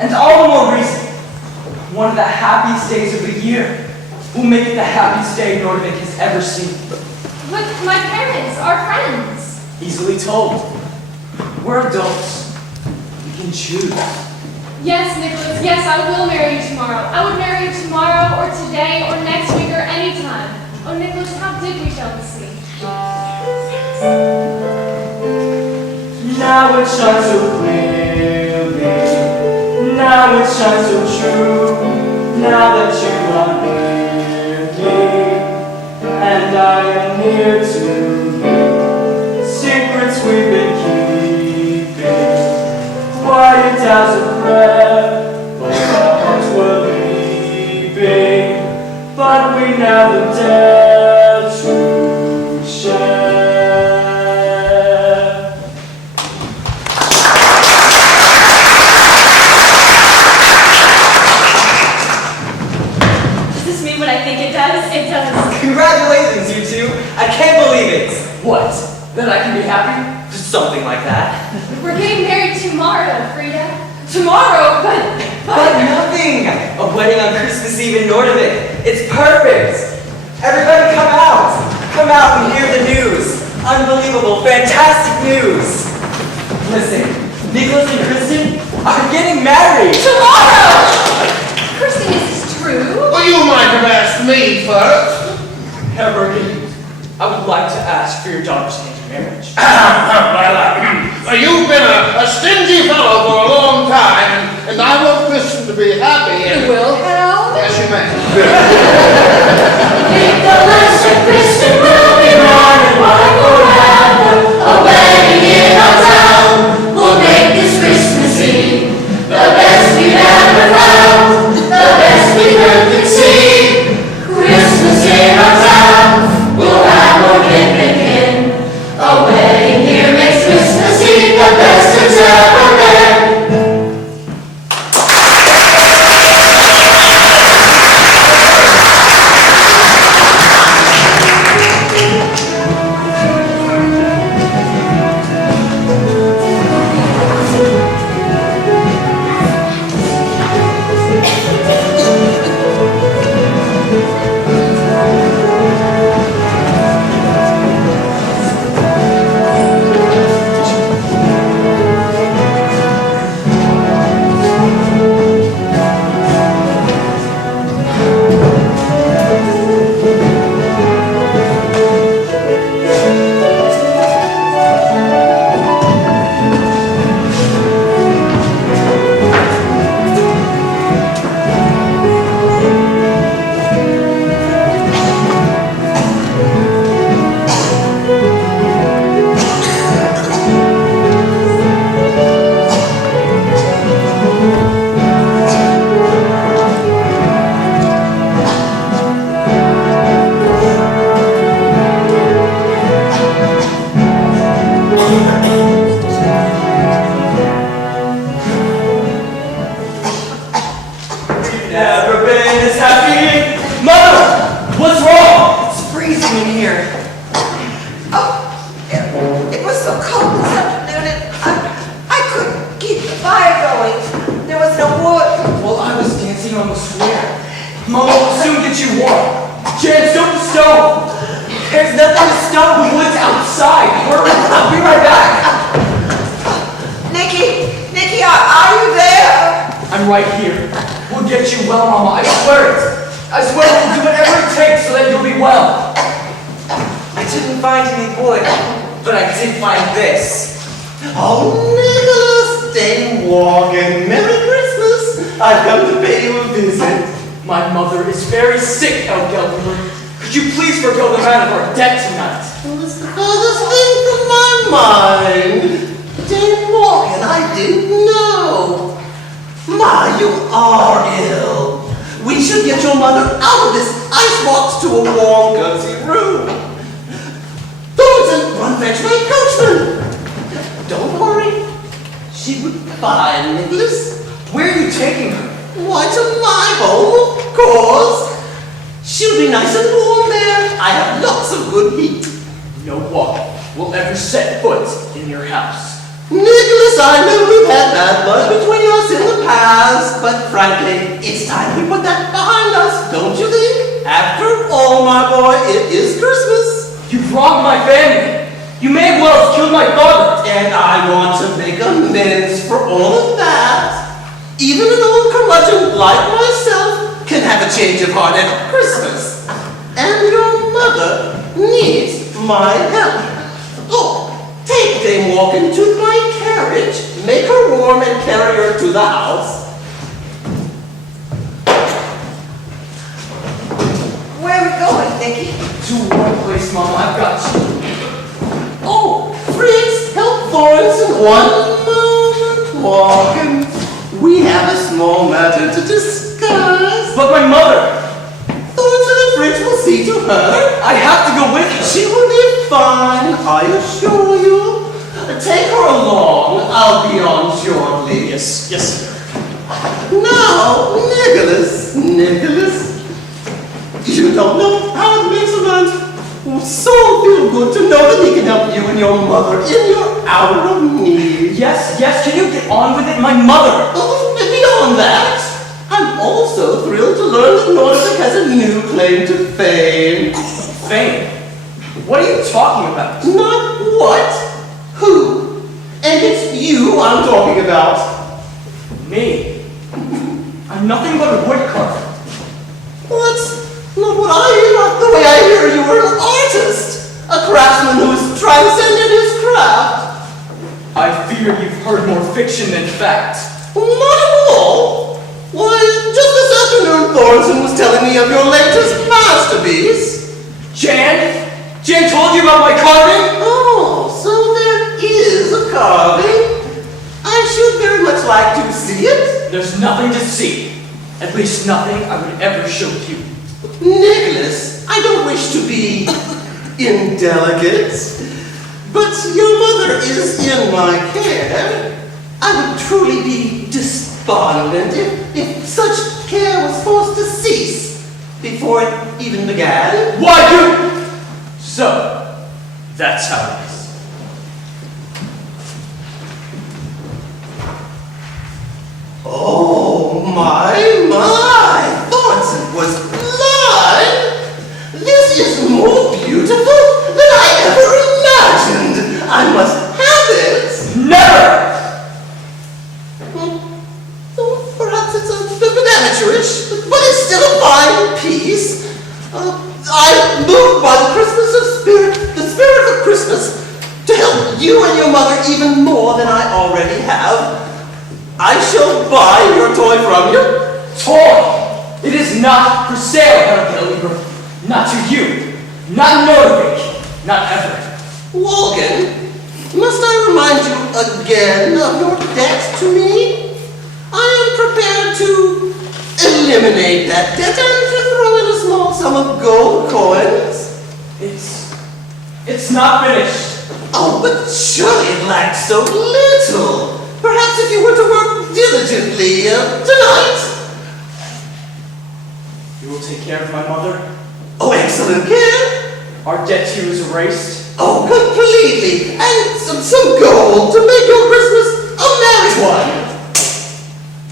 And all the more reason. One of the happiest days of the year. We'll make it the happiest day Nordvik has ever seen. But my parents, our friends. Easily told. We're adults. We can choose. Yes, Nicholas, yes, I will marry you tomorrow. I would marry you tomorrow, or today, or next week, or any time. Oh, Nicholas, how did we fail to see? Now it shines so clearly, now it shines so true, now that you are near me, and I am near to you. Secrets we've been keeping, quiet as a prayer, both our hearts were leaping, but we never dared to share. Does this mean what I think it does? It does. Congratulations, you two. I can't believe it. I can be happy? Something like that. We're getting married tomorrow, Frida. Tomorrow, but nothing! A wedding on Christmas Eve in Nordvik. It's perfect! Everybody come out! Come out and hear the news! Unbelievable, fantastic news! Listen, Nicholas and Kristen are getting married! tomorrow! Kristen, is this true? Well, you might have asked me first. Everett, I would like to ask for your daughter's hand in marriage. Well, you've been a stingy fellow for a long time, and I want Kristen to be happy. You will, Hal? Yes, you may. Nicholas and Kristen will be married forever. A wedding in our town will make this Christmas Eve the best we've ever found, the best we could conceive. Christmas in our town will have more kin than kin. A wedding here makes Christmas Eve the best it's ever been. So feel good to know that he can help you and your mother in your hour of need. Yes, can you get on with it? My mother! Oh, and beyond that, I'm also thrilled to learn that Nordic has a new claim to fame. Fame? What are you talking about? Not what, who. And it's you I'm talking about. Me? I'm nothing but a woodcarver. Well, that's not what I hear. Not the way I hear you were an artist. A craftsman who's transcended his craft. I fear you've heard more fiction than fact. Not at all. Why, just this afternoon Thornton was telling me of your latest masterpiece. Jan? Jan told you about my carving? Oh, so there is a carving. I should very much like to see it. There's nothing to see. At least nothing I would ever show you. Nicholas, I don't wish to be indelicate, but your mother is in my care. I would truly be despondent if such care was forced to cease before it even began. Why you? So, that's how it is. Oh, my. Thornton was blind. This is more beautiful than I ever imagined. I must have it. Never! Oh, perhaps it's a bit amateurish, but it's still a fine piece. I'm moved by the spirit of Christmas, to help you and your mother even more than I already have. I shall buy your toy from you. Toy! It is not for sale, Herr Gelliber. Not to you. Not Norvik. Not ever. Wolgan, must I remind you again of your debt to me? I am prepared to eliminate that debt and to throw in a small sum of gold coins. It's not finished. Oh, but surely it lacks so little. Perhaps if you were to work diligently tonight. You will take care of my mother? Oh, excellent care. Our debt to you is erased? Oh, completely. And some gold to make your Christmas a merry one.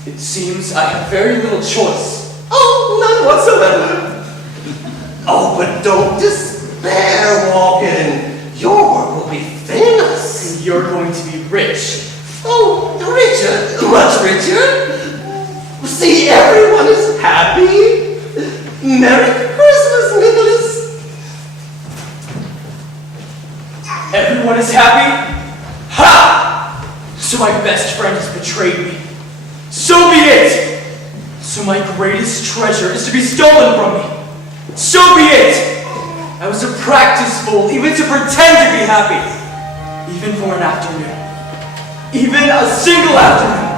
It seems I have very little choice. Oh, none whatsoever. Oh, but don't despair, Walken. Your work will be famous. And you're going to be rich. Oh, richer, much richer. See, everyone is happy. Merry Christmas, Nicholas. Everyone is happy? Ha! So my best friend has betrayed me. So be it! So my greatest treasure is to be stolen from me. So be it! I was a practice fool, even to pretend to be happy. Even for an afternoon. Even a single afternoon.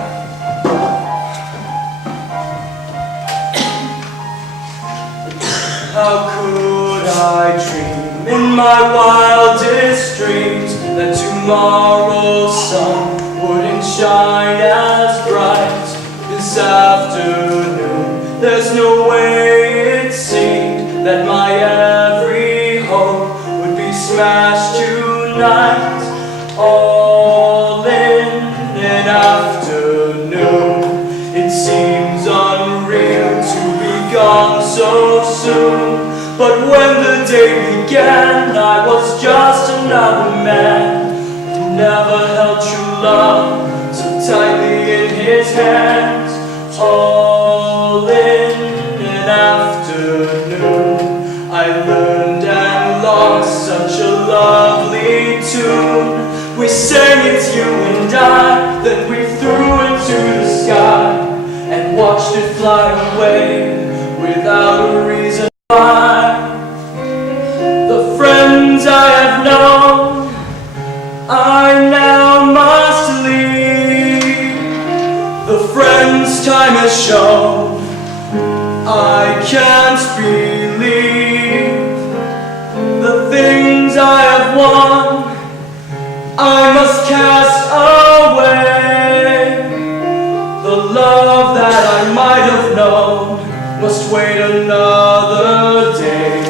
How could I dream in my wildest dreams that tomorrow's sun wouldn't shine as bright this afternoon? There's no way it seemed that my every hope would be smashed tonight. All in an afternoon. It seems unreal to be gone so soon. But when the day began, I was just another man who never held true love so tightly in his hands. All in an afternoon, I learned and lost such a lovely tune. We sang it, you and I, then we threw it to the sky and watched it fly away without a reason why. The friends I have known, I now must leave. The friends time has shown, I can't believe. The things I have won, I must cast away. The love that I might have known must wait another day.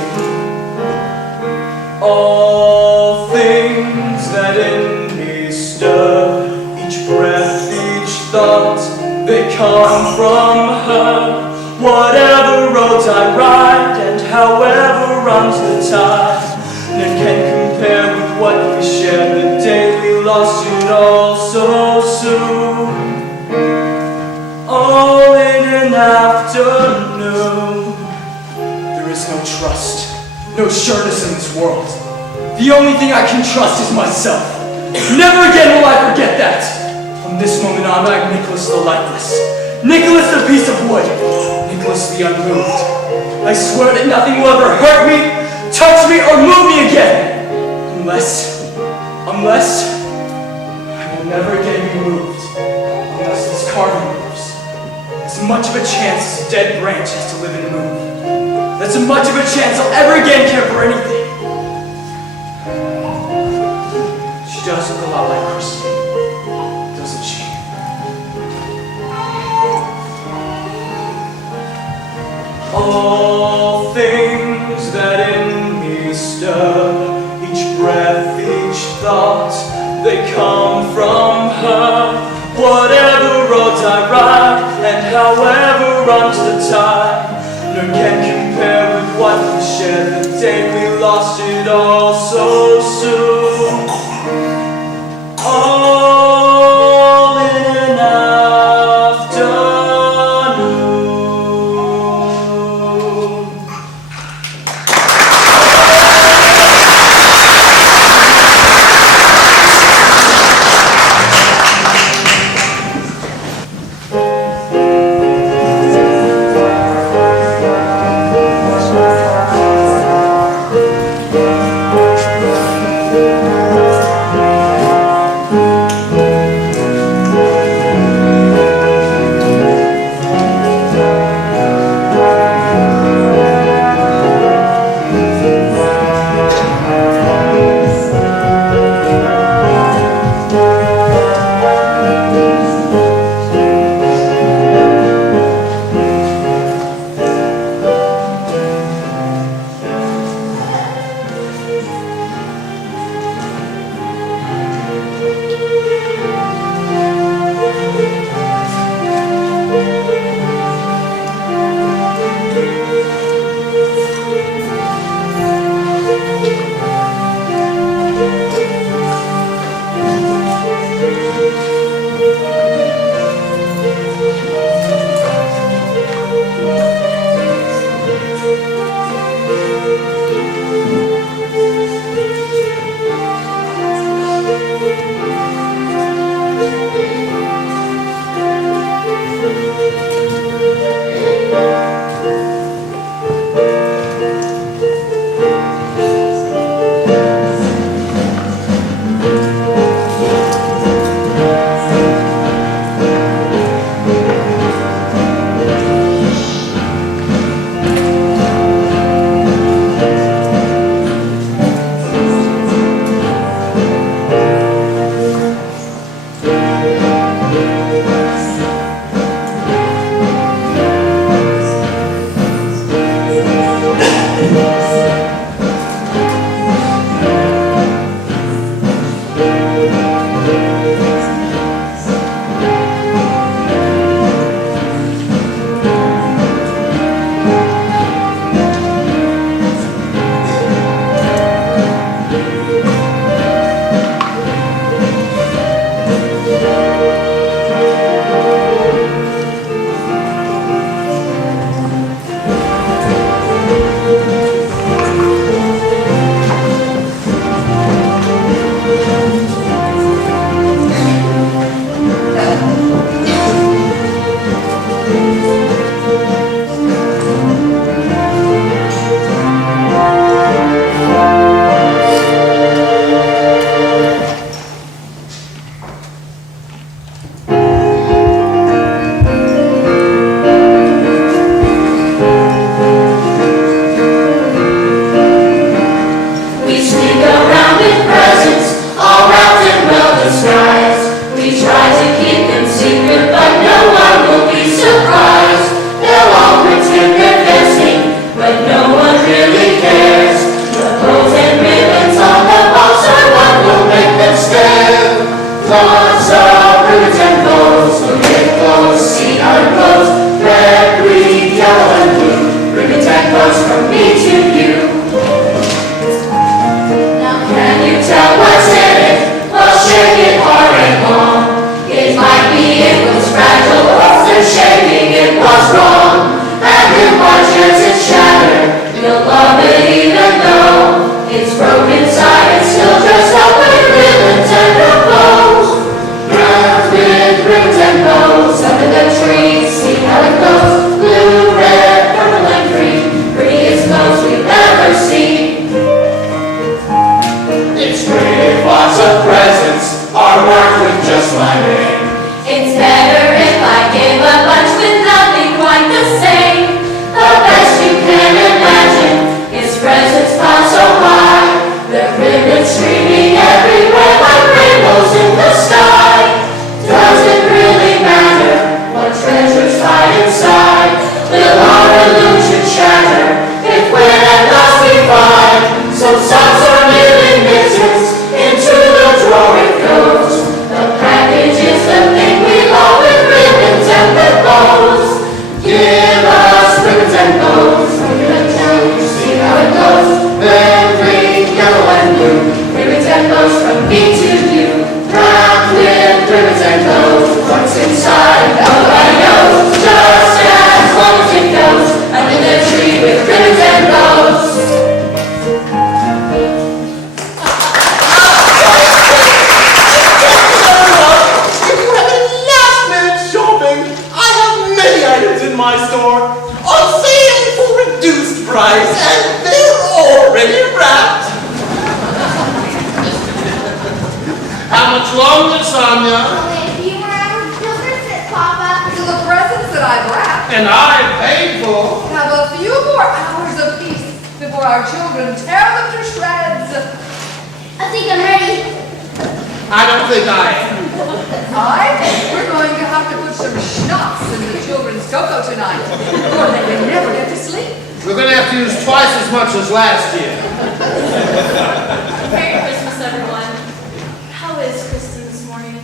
come from her. Whatever roads I ride and however runs the tide, none can compare with what we shared the day we lost it all so soon. All in an afternoon. There is no trust, no sureness in this world. The only thing I can trust is myself. Never again will I forget that. From this moment on, I am Nicholas the lifeless. Nicholas the piece of wood. Nicholas the unmoved. I swear that nothing will ever hurt me, touch me, or move me again. Unless I will never again be moved. Unless this carving moves. As much of a chance as a dead branch has to live and move. That's as much of a chance I'll ever again care for anything. She does look a lot like Christine, doesn't she? All things that in me stir, each breath, each thought, they come from her. Whatever roads I ride, and however runs the tide, none can compare with what we shared the day we lost it all so soon. All in an afternoon. shaking, it was wrong. And if by chance it shattered, you'll love it even though it's broken inside. It's still dressed up with ribbons and her bows. Wrapped with ribbons and bows under the tree. See how it goes. Blue, red, purple, and green. Prettiest clothes we've ever seen. It's great if lots of presents are marked with just my name. It's better if I give a bunch with nothing quite the same. The best you can imagine is presents piled so high. The ribbons streaming everywhere like rainbows in the sky. Doesn't really matter what treasures hide inside. Will our illusion shatter if when at last we find some socks or million mittens? Into the drawer it goes. The package is the thing we love with ribbons and with bows. Give us ribbons and bows. We're gonna tell you, see how it goes. Red, green, yellow, and blue. Ribbons and bows from me to you. Wrapped with ribbons and bows. What's inside? Nobody knows. Just as long as it goes. Under the tree with ribbons and bows. If you have any last-minute shopping, I have many items in my store on sale for reduced price, and they're already wrapped. How much longer, Sonia? A few more hours till Christmas, Papa. To the presents that I've wrapped, And I paid for. have a few more hours apiece before our children tear them to shreds. I think I'm ready. I don't think I am. I think we're going to have to put some schnapps in the children's cocoa tonight, or they may never get to sleep. We're going to have to use twice as much as last year. Merry Christmas, everyone. How is Kristen this morning?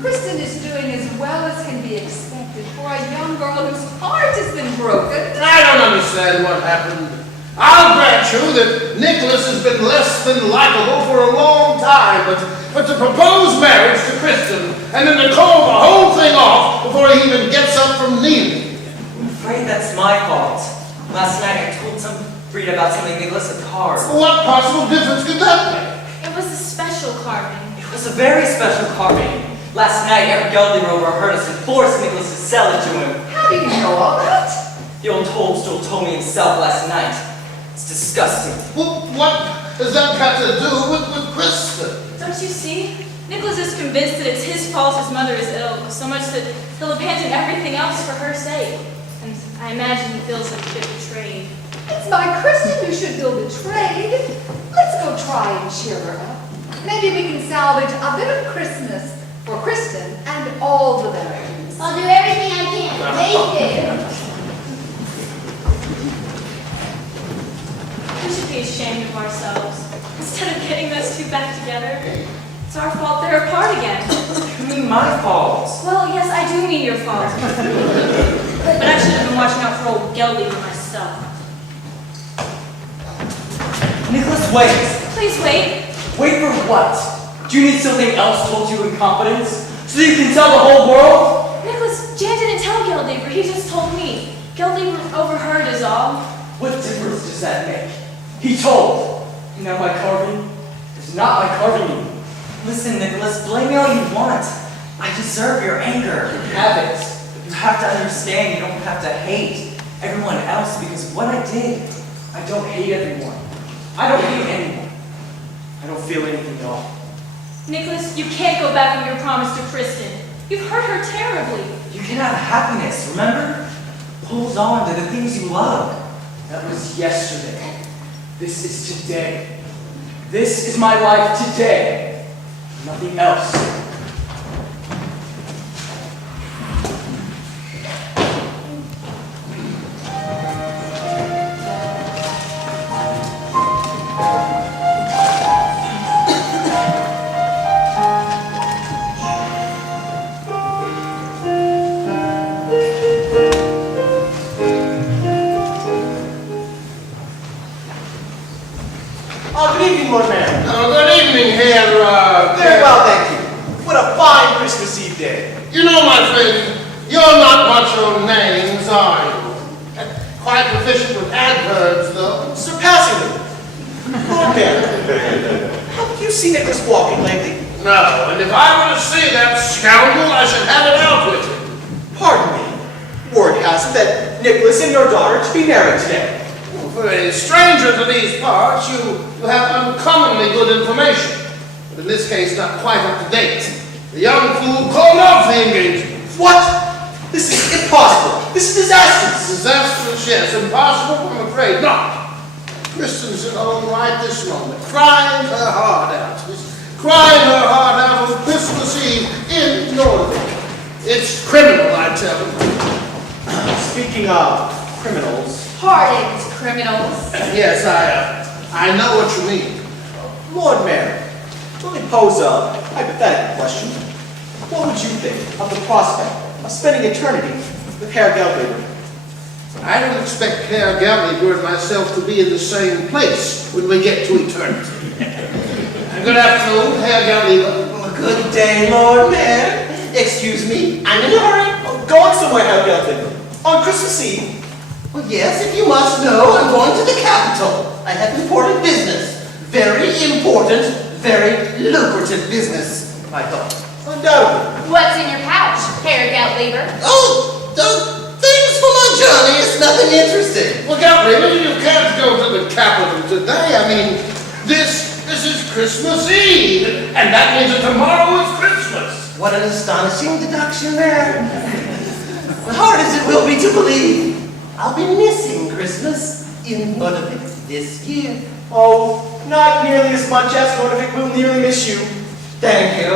Kristen is doing as well as can be expected for a young girl whose heart has been broken. I don't understand what happened. I'll grant you that Nicholas has been less than likable for a long time, but to propose marriage to Kristen and then to call the whole thing off before he even gets up from kneeling. I'm afraid that's my fault. Last night I told Frida about something Nicholas had carved. What possible difference could that make? It was a special carving. It was a very special carving. Last night, Eric Gelder overheard us and forced Nicholas to sell it to him. How do you know all that? The old toadstool told me himself last night. It's disgusting. Well, what has that got to do with Kristen? Don't you see? Nicholas is convinced that it's his fault his mother is ill, so much that he'll abandon everything else for her sake. And I imagine he feels a bit betrayed. It's by Kristen you should feel betrayed. Let's go try and cheer her up. Maybe we can salvage a bit of Christmas for Kristen and all the berries. I'll do everything I can. They do. We should be ashamed of ourselves. Instead of getting those two back together, it's our fault they're apart again. You mean my fault? Well, yes, I do mean your fault. But I should have been watching out for old Geldy myself. Nicholas, wait. Please wait. Wait for what? Do you need something else told you in confidence? So you can tell the whole world? Nicholas, Jan didn't tell Geldy, he just told me. Geldy overheard is all. What difference does that make? He told. Now my carving is not my carving. Listen, Nicholas, blame me all you want. I deserve your anger. You have it. You have to understand, you don't have to hate everyone else because what I did, I don't hate everyone. I don't hate anyone. I don't feel anything at all. Nicholas, you can't go back on your promise to Kristen. You've hurt her terribly. You can have happiness, remember? Hold on to the things you love. That was yesterday. This is today. This is my life today. Nothing else. Good evening, Lord Mayor. Good evening, Herr, Very well, thank you. What a fine Christmas Eve day. You know, my friend, You're not much on names, are you? Quite proficient with adverbs, though. Surpassingly. Lord Mayor, have you seen Nicholas walking lately? No, and if I were to see that scoundrel, I should have it out with him. Pardon me. Word has it that Nicholas and your daughter are to be married today. Well, for a stranger to these parts, you have uncommonly good information. But in this case, not quite up to date. The young fool called off the engagement. What? This is impossible. This is disastrous. Disastrous, yes. Impossible, I'm afraid not. Kristen's in her own right this moment, crying her heart out. Crying her heart out on Christmas Eve in Norfolk. It's criminal, I tell you. Speaking of criminals. Hardened criminals. Yes, I know what you mean. Lord Mayor, let me pose a hypothetical question. What would you think of the prospect of spending eternity with Herr Geldweber? I don't expect Herr Geldweber and myself to be in the same place when we get to eternity. Good afternoon, Herr Geldweber. Good day, Lord Mayor. Excuse me, I'm in a hurry. Going somewhere, Herr Geldweber. On Christmas Eve. Well, yes, if you must know, I'm going to the capital. I have important business. Very important, very lucrative business, I thought. Undoubtedly. What's in your pouch, Herr Geldweber? Oh, things for my journey. It's nothing interesting. Well, Geldweber, you can't go to the capital today. I mean, this is Christmas Eve, and that means that tomorrow is Christmas. What an astonishing deduction there. Hard as it will be to believe, I'll be missing Christmas in Norfolk this year. Oh, not nearly as much as Norfolk will nearly miss you. Thank you.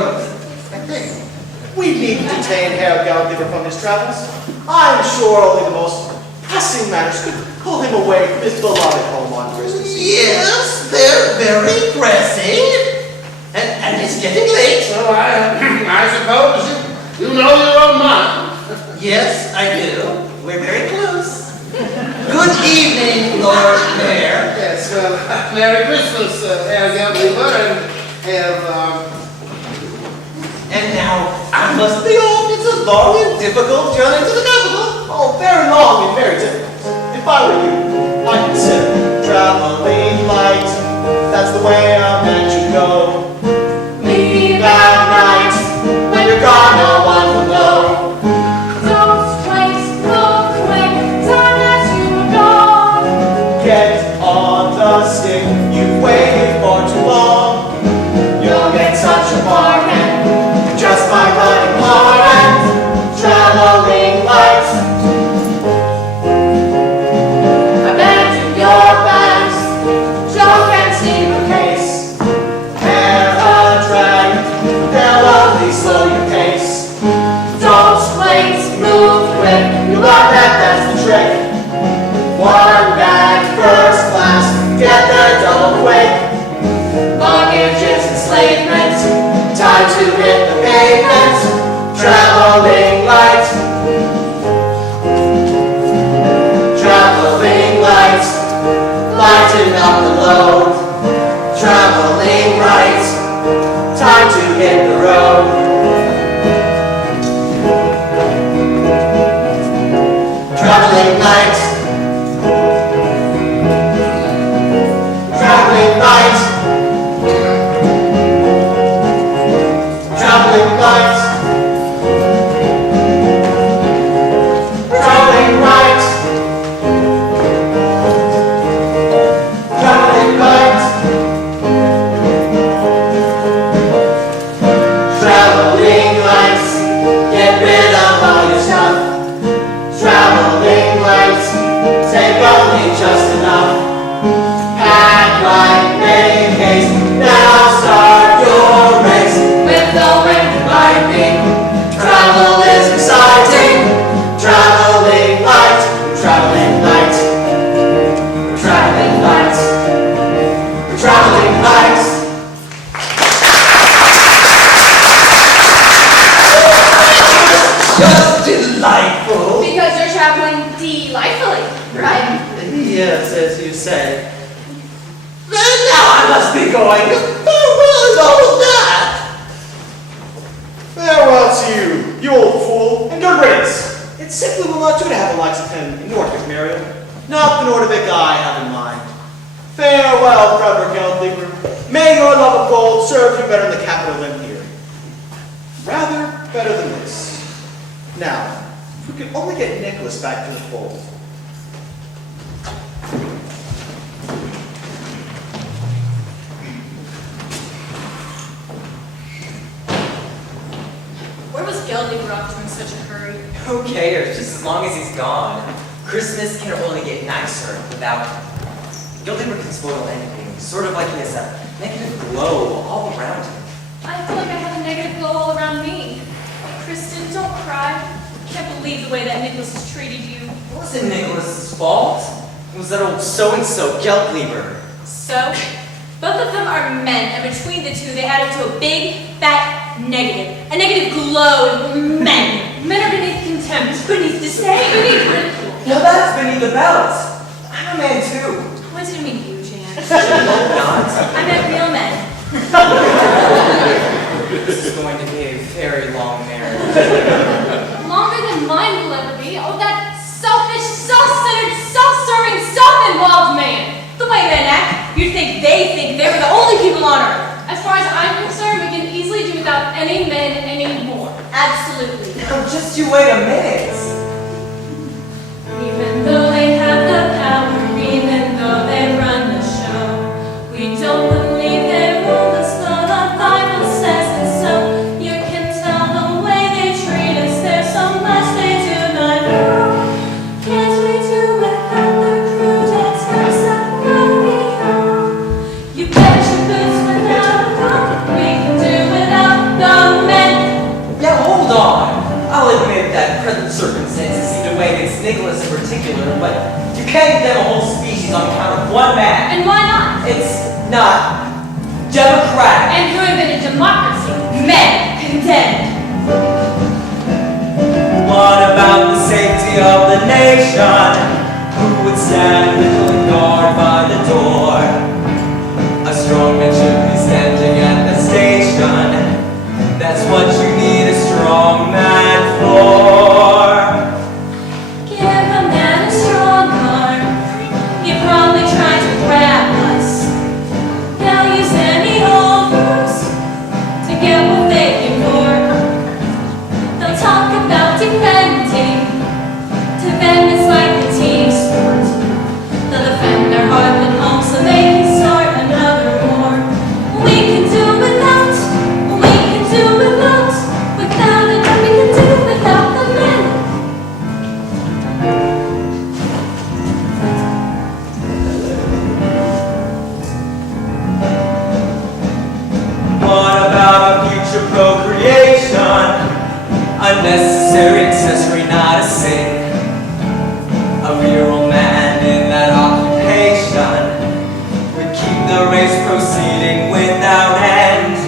We needn't detain Herr Geldweber from his travels. I'm sure only the most pressing matters could pull him away from his beloved home on Christmas Eve. Yes, they're very pressing. And it's getting late. So I suppose you know your own mind. Yes, I do. We're very close. Good evening, Lord Mayor. Yes, well, Merry Christmas, Herr Geldweber, and now I must be off. It's a long and difficult journey to the capital. Oh, very long and very difficult. If I were you, I'd consider traveling light. That's the way a man should go. Leave at night. When you're gone, no one will know. Don't wait, move quick, time that you are gone. Get on the stick. You've waited for too long. You'll get such a bargain just by running hard and traveling light. Abandon your bags, junk and steamer case. Hair a drag, they'll only slow your pace. Don't wait, move quick, you love that, that's the trick. One bag, first class, get there double quick. Luggage is enslavement, time to hit the pavement. Traveling light. Traveling light, lighten up the load. Traveling right, time to hit the road. Traveling light. Traveling light. Traveling light. Traveling right. Traveling light. Traveling lights, get rid of all your stuff. Traveling lights, take only just enough. Pack light, make haste, now start your race. With the wind lightning, travel is exciting. Traveling light, traveling light. Traveling light, traveling lights. Just delightful. Because you're traveling delightfully, right? Yes, as you say. Then now I must be going. Farewell is all of that. Farewell to you, you old fool, and go Good riddance. It simply will not do to have the likes of him in Norfolk, Muriel. Not the Nordic I have in mind. Farewell, Frederick Geldleaver. May your love of gold serve you better in the capital than here. Rather better than this. Now, if we could only get Nicholas back to the fold. Where was Geldleaver off to in such a hurry? Who cares, just as long as he's gone. Christmas can only get nicer without him. Geldleaver can spoil anything, sort of like he has a negative glow all around him. I feel like I have a negative glow all around me. Kristen, don't cry. Can't believe the way that Nicholas has treated you. It wasn't Nicholas's fault. It was that old so-and-so Geldleaver. So, both of them are men, and between the two, they add up to a big, fat negative. A negative glow of men. Men are beneath contempt, beneath disdain, beneath ridicule. Now that's beneath the belt. I'm a man too. I didn't mean you, Jan. Not. I meant real men. This is going to be a very long marriage. Longer than mine will ever be. Oh, that selfish, self-centered, self-serving, self-involved man. The way men act, you'd think they think they're the only people on earth. As far as I'm concerned, we can easily do without any men anymore. Absolutely. Now just you wait a minute. Even though they have the power, even though they run the show, we don't believe they rule us, though the Bible says it so. You can tell the way they treat us, there's so much they do not know. Can't we do without the crude attacks that rodeo? You bet your boots without a gun, we can do without the men. Yeah, hold on. I'll admit that present circumstances seem to weigh against Nicholas in particular, but you can't condemn a whole species on account of one man. And why not? It's not democratic. And who invented democracy? Men condemned. What about the safety of the nation? Who would stand with a guard by the door? A strong man should be standing at the station. That's what you need a strong man for. Give a man a strong arm. He probably tried to grab us. They'll use any old ruse to get what they can for. They'll talk about defending. To them it's like a team sport. They'll defend their hearth and home so they can start another war. We can do without. We can do without. Without it, we can do without the men. What about a future procreation? A necessary accessory, not a sin. A virile man in that occupation would keep the race proceeding without end.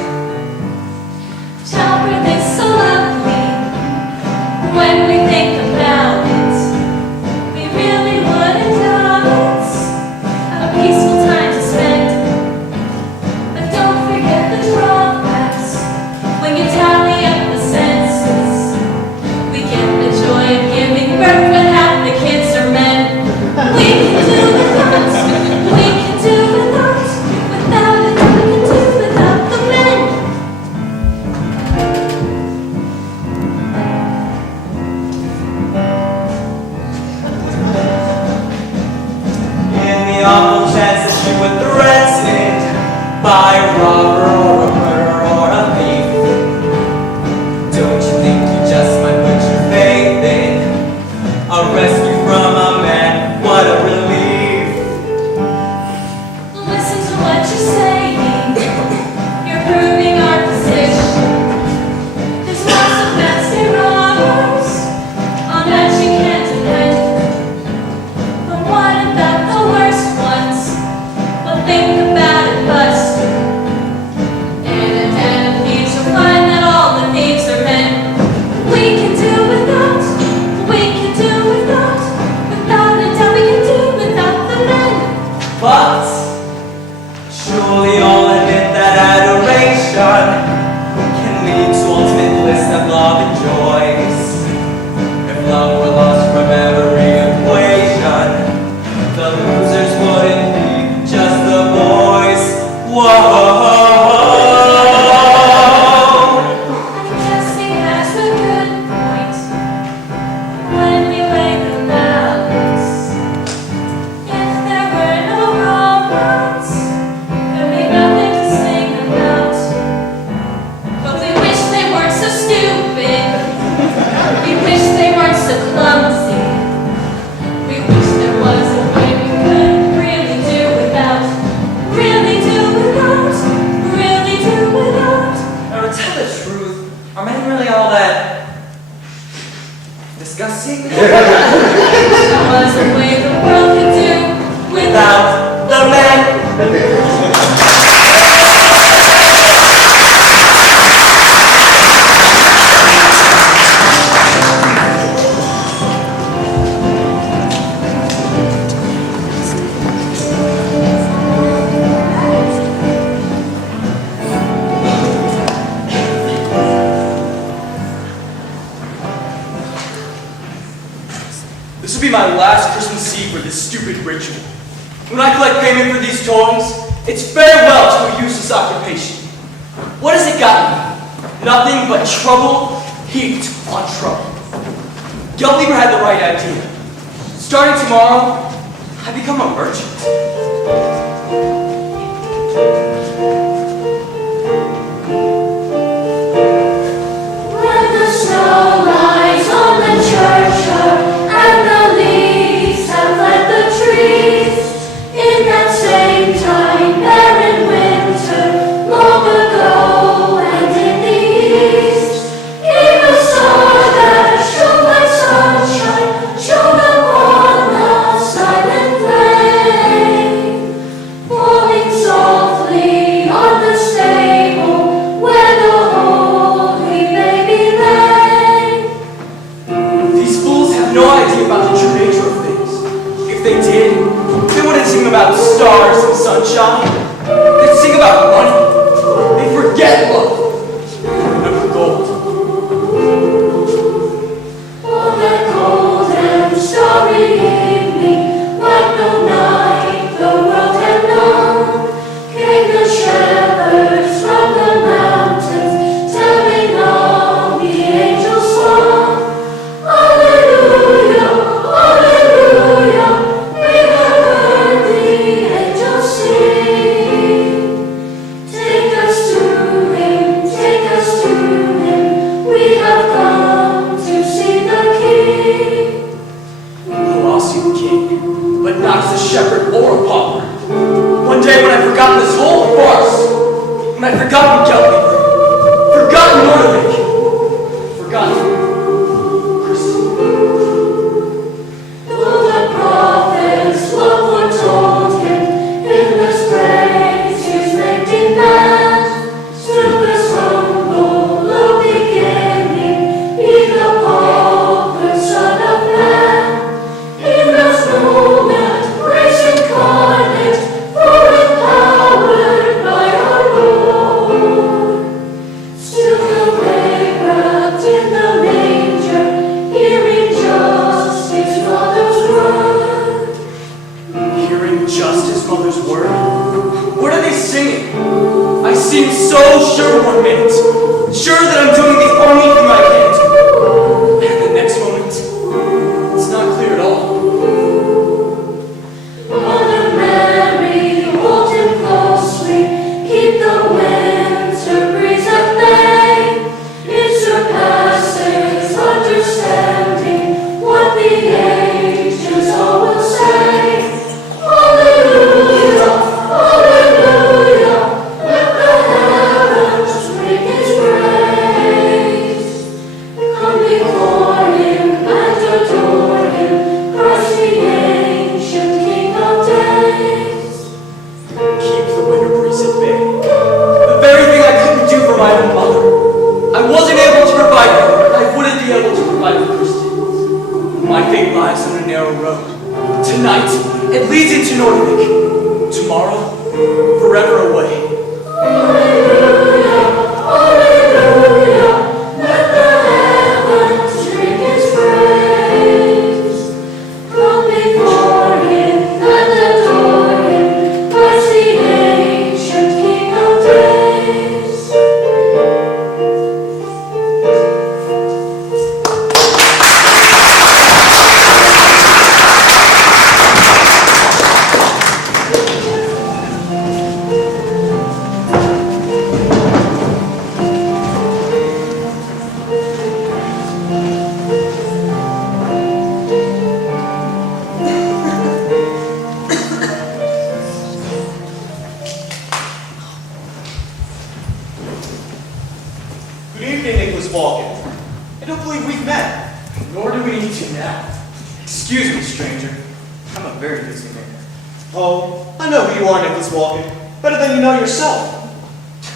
Childbirth is so lovely when we think about it. We really wouldn't doubt it. A peaceful time to spend. But don't forget the drawbacks when you tally up the senses. We get the joy of giving birth, but half the kids are men. We can do without. We can do without. Without it, we can do without the men. In the awful chance that you were threatened by a robber or a murderer or a thief, don't you think you just might put your faith in a rescue from a man? What a relief! Listen to what you're saying. You're proving our position. There's lots of nasty robbers on that you can't depend. But what about the worst ones? Well, think about it, Buster. In a den of thieves, you'll find that all the thieves are men. We can do without. We can do without. Without a doubt, we can do without the men. But surely all admit that adoration can lead to ultimate bliss that love enjoys. really all that disgusting. There was a way the world could do Without the men. This will be my last Christmas Eve for this stupid ritual. When I collect payment for these toys, it's farewell to a useless occupation. What has it gotten me? Nothing but trouble heaped on trouble. Geltleber had the right idea. Starting tomorrow, I become a merchant. When the snow lies on the churchyard and the leaves have left the trees, in that same time, barren winter, long ago and in the east, came a star that shone like sunshine, shone upon the silent plain, falling softly on Nicholas Vulcan. I don't believe we've met. Nor do we need to now. Excuse me, stranger. I'm a very busy man. Oh, I know who you are, Nicholas Vulcan. Better than you know yourself.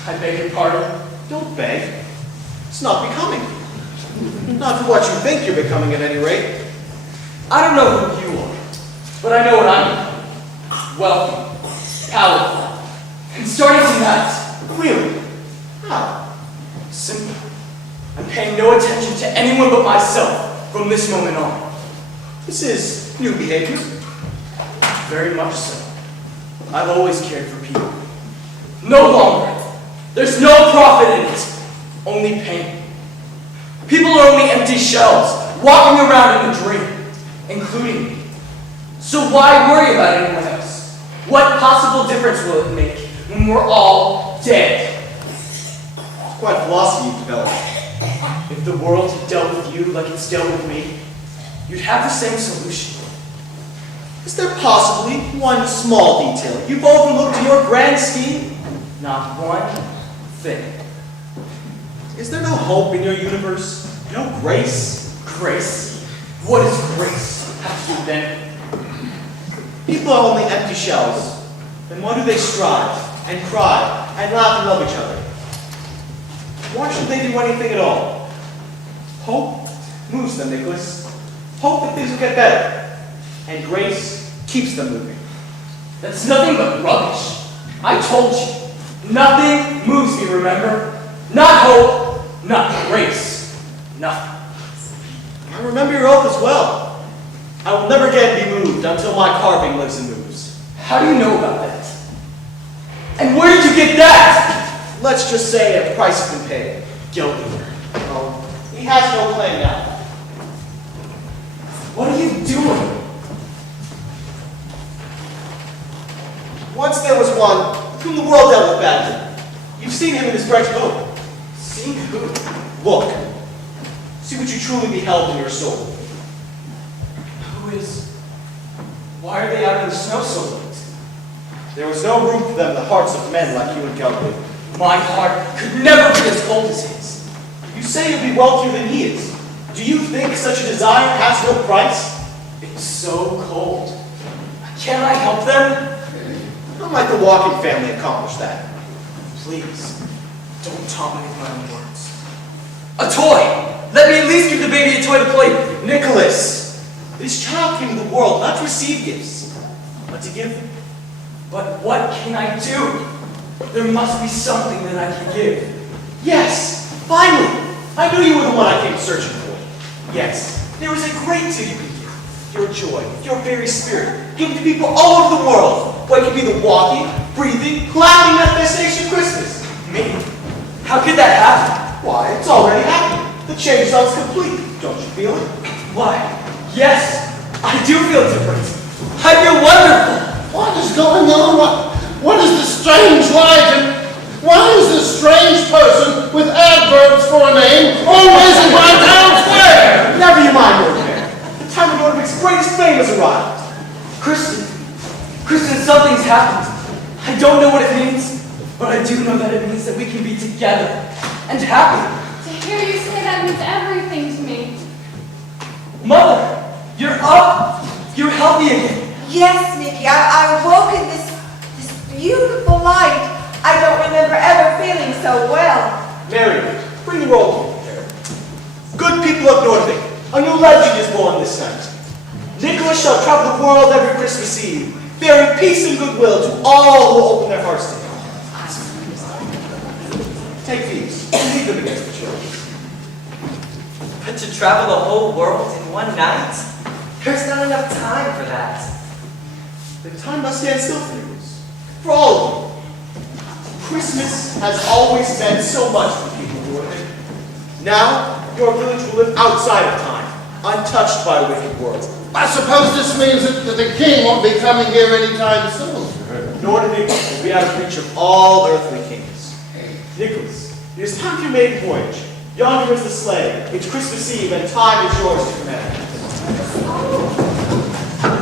I beg your pardon. Don't beg. It's not becoming. Not for what you think you're becoming at any rate. I don't know who you are, but I know what I'm. Wealthy, powerful, and starting tonight. Really? How? Simple. I'm paying no attention to anyone but myself from this moment on. This is new behavior. Very much so. I've always cared for people. No longer. There's no profit in it. Only pain. People are only empty shells, walking around in a dream, including me. So why worry about anyone else? What possible difference will it make when we're all dead? It's quite philosophy you've developed. If the world had dealt with you like it's dealt with me, you'd have the same solution. Is there possibly one small detail you've overlooked in your grand scheme? Not one thing. Is there no hope in your universe? No grace? Grace? What is grace have to do then? People are only empty shells. Then why do they strive, and cry, and laugh and love each other? Why should they do anything at all? Hope moves them, Nicholas. Hope that things will get better. And grace keeps them moving. That's nothing but rubbish. I told you. Nothing moves me, remember? Not hope, not grace. Nothing. I remember your oath as well. I will never again be moved until my carving lives and moves. How do you know about that? And where did you get that? Let's just say a price has been paid. Guilty. Oh, he has no claim now. What are you doing? Once there was one whom the world dealt with badly. You've seen him in his French boat. Seen who? Look. See what you truly beheld in your soul. Who is? Why are they out in the snow so late? There was no room for them in the hearts of men like you and Kelvin. My heart could never be as cold as his. You say you'll be wealthier than he is. Do you think such a desire has no price? It's so cold. Can't I help them? How might the Walking family accomplish that? Please, don't taunt me with my own words. A toy! Let me at least give the baby a toy to play with. Nicholas! This child came to the world not to receive gifts, but to give them. But what can I do? There must be something that I can give. Yes! Finally! I knew you were the one I came searching for. Yes, there is a great deal you can give. Your joy, your very spirit. Give it to people all over the world. What can be the walking, breathing, clapping manifestation of Christmas? Me? How could that happen? Why, it's already happening. The change is complete. Don't you feel it? Why, yes, I do feel different. I feel wonderful. What is going on? What is this strange light? And why is this strange person with adverbs for a name always in my town square? Never you mind, Lord Mayor. The time of Nordvig's greatest fame has arrived. Kristen, something's happened. I don't know what it means, but I do know that it means that we can be together and happy. To hear you say that means everything to me. Mother, you're up. You're healthy again. Yes, Nicky, I woke in this beautiful light. I don't remember ever feeling so well. Mary, bring the roll here. Good people of Nordvig, a new legend is born this night. Nicholas shall travel the world every Christmas Eve, bearing peace and goodwill to all who open their hearts to him. Take these, and leave them against the children. But to travel the whole world in one night? There's not enough time for that. The time must stand still for you. For all of you. Christmas has always meant so much to people who are there. Now, your village will live outside of time, untouched by a wicked world. I suppose this means that the king won't be coming here anytime soon. Nordvig will be out of reach of all earthly kings. Nicholas, it is time for your maiden voyage. Yonder is the sleigh. It's Christmas Eve, and time is yours to command.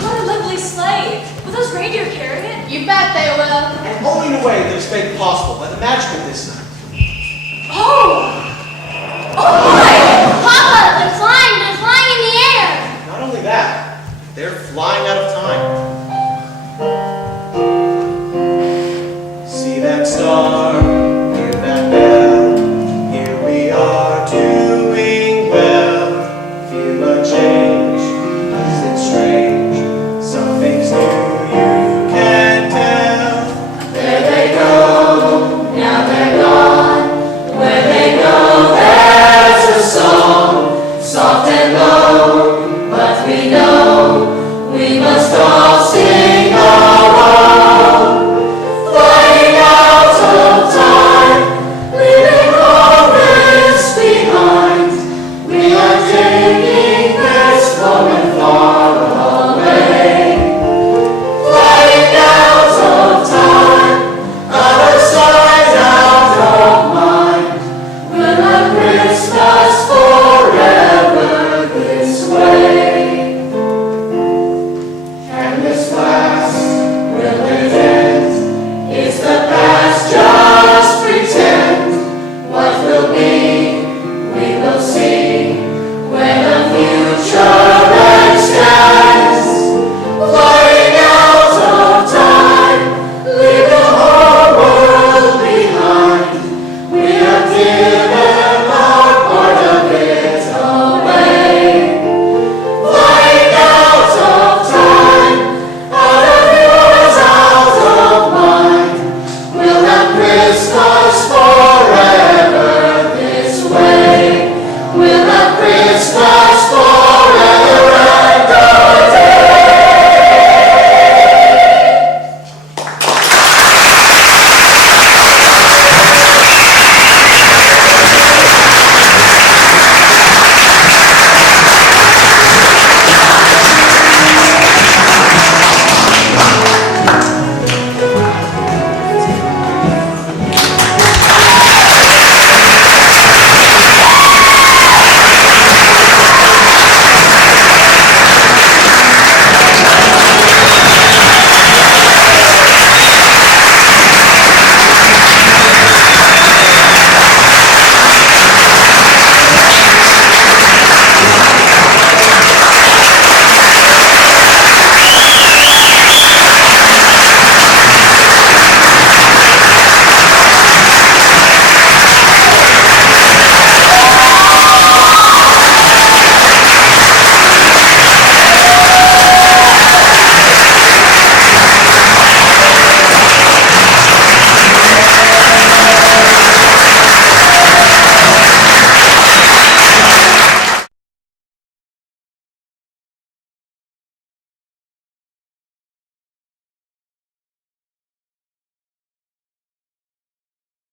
What a lovely sleigh. Will those reindeer carry it? You bet they will. And only in a way that is made possible by the magic of this night. Oh! Oh,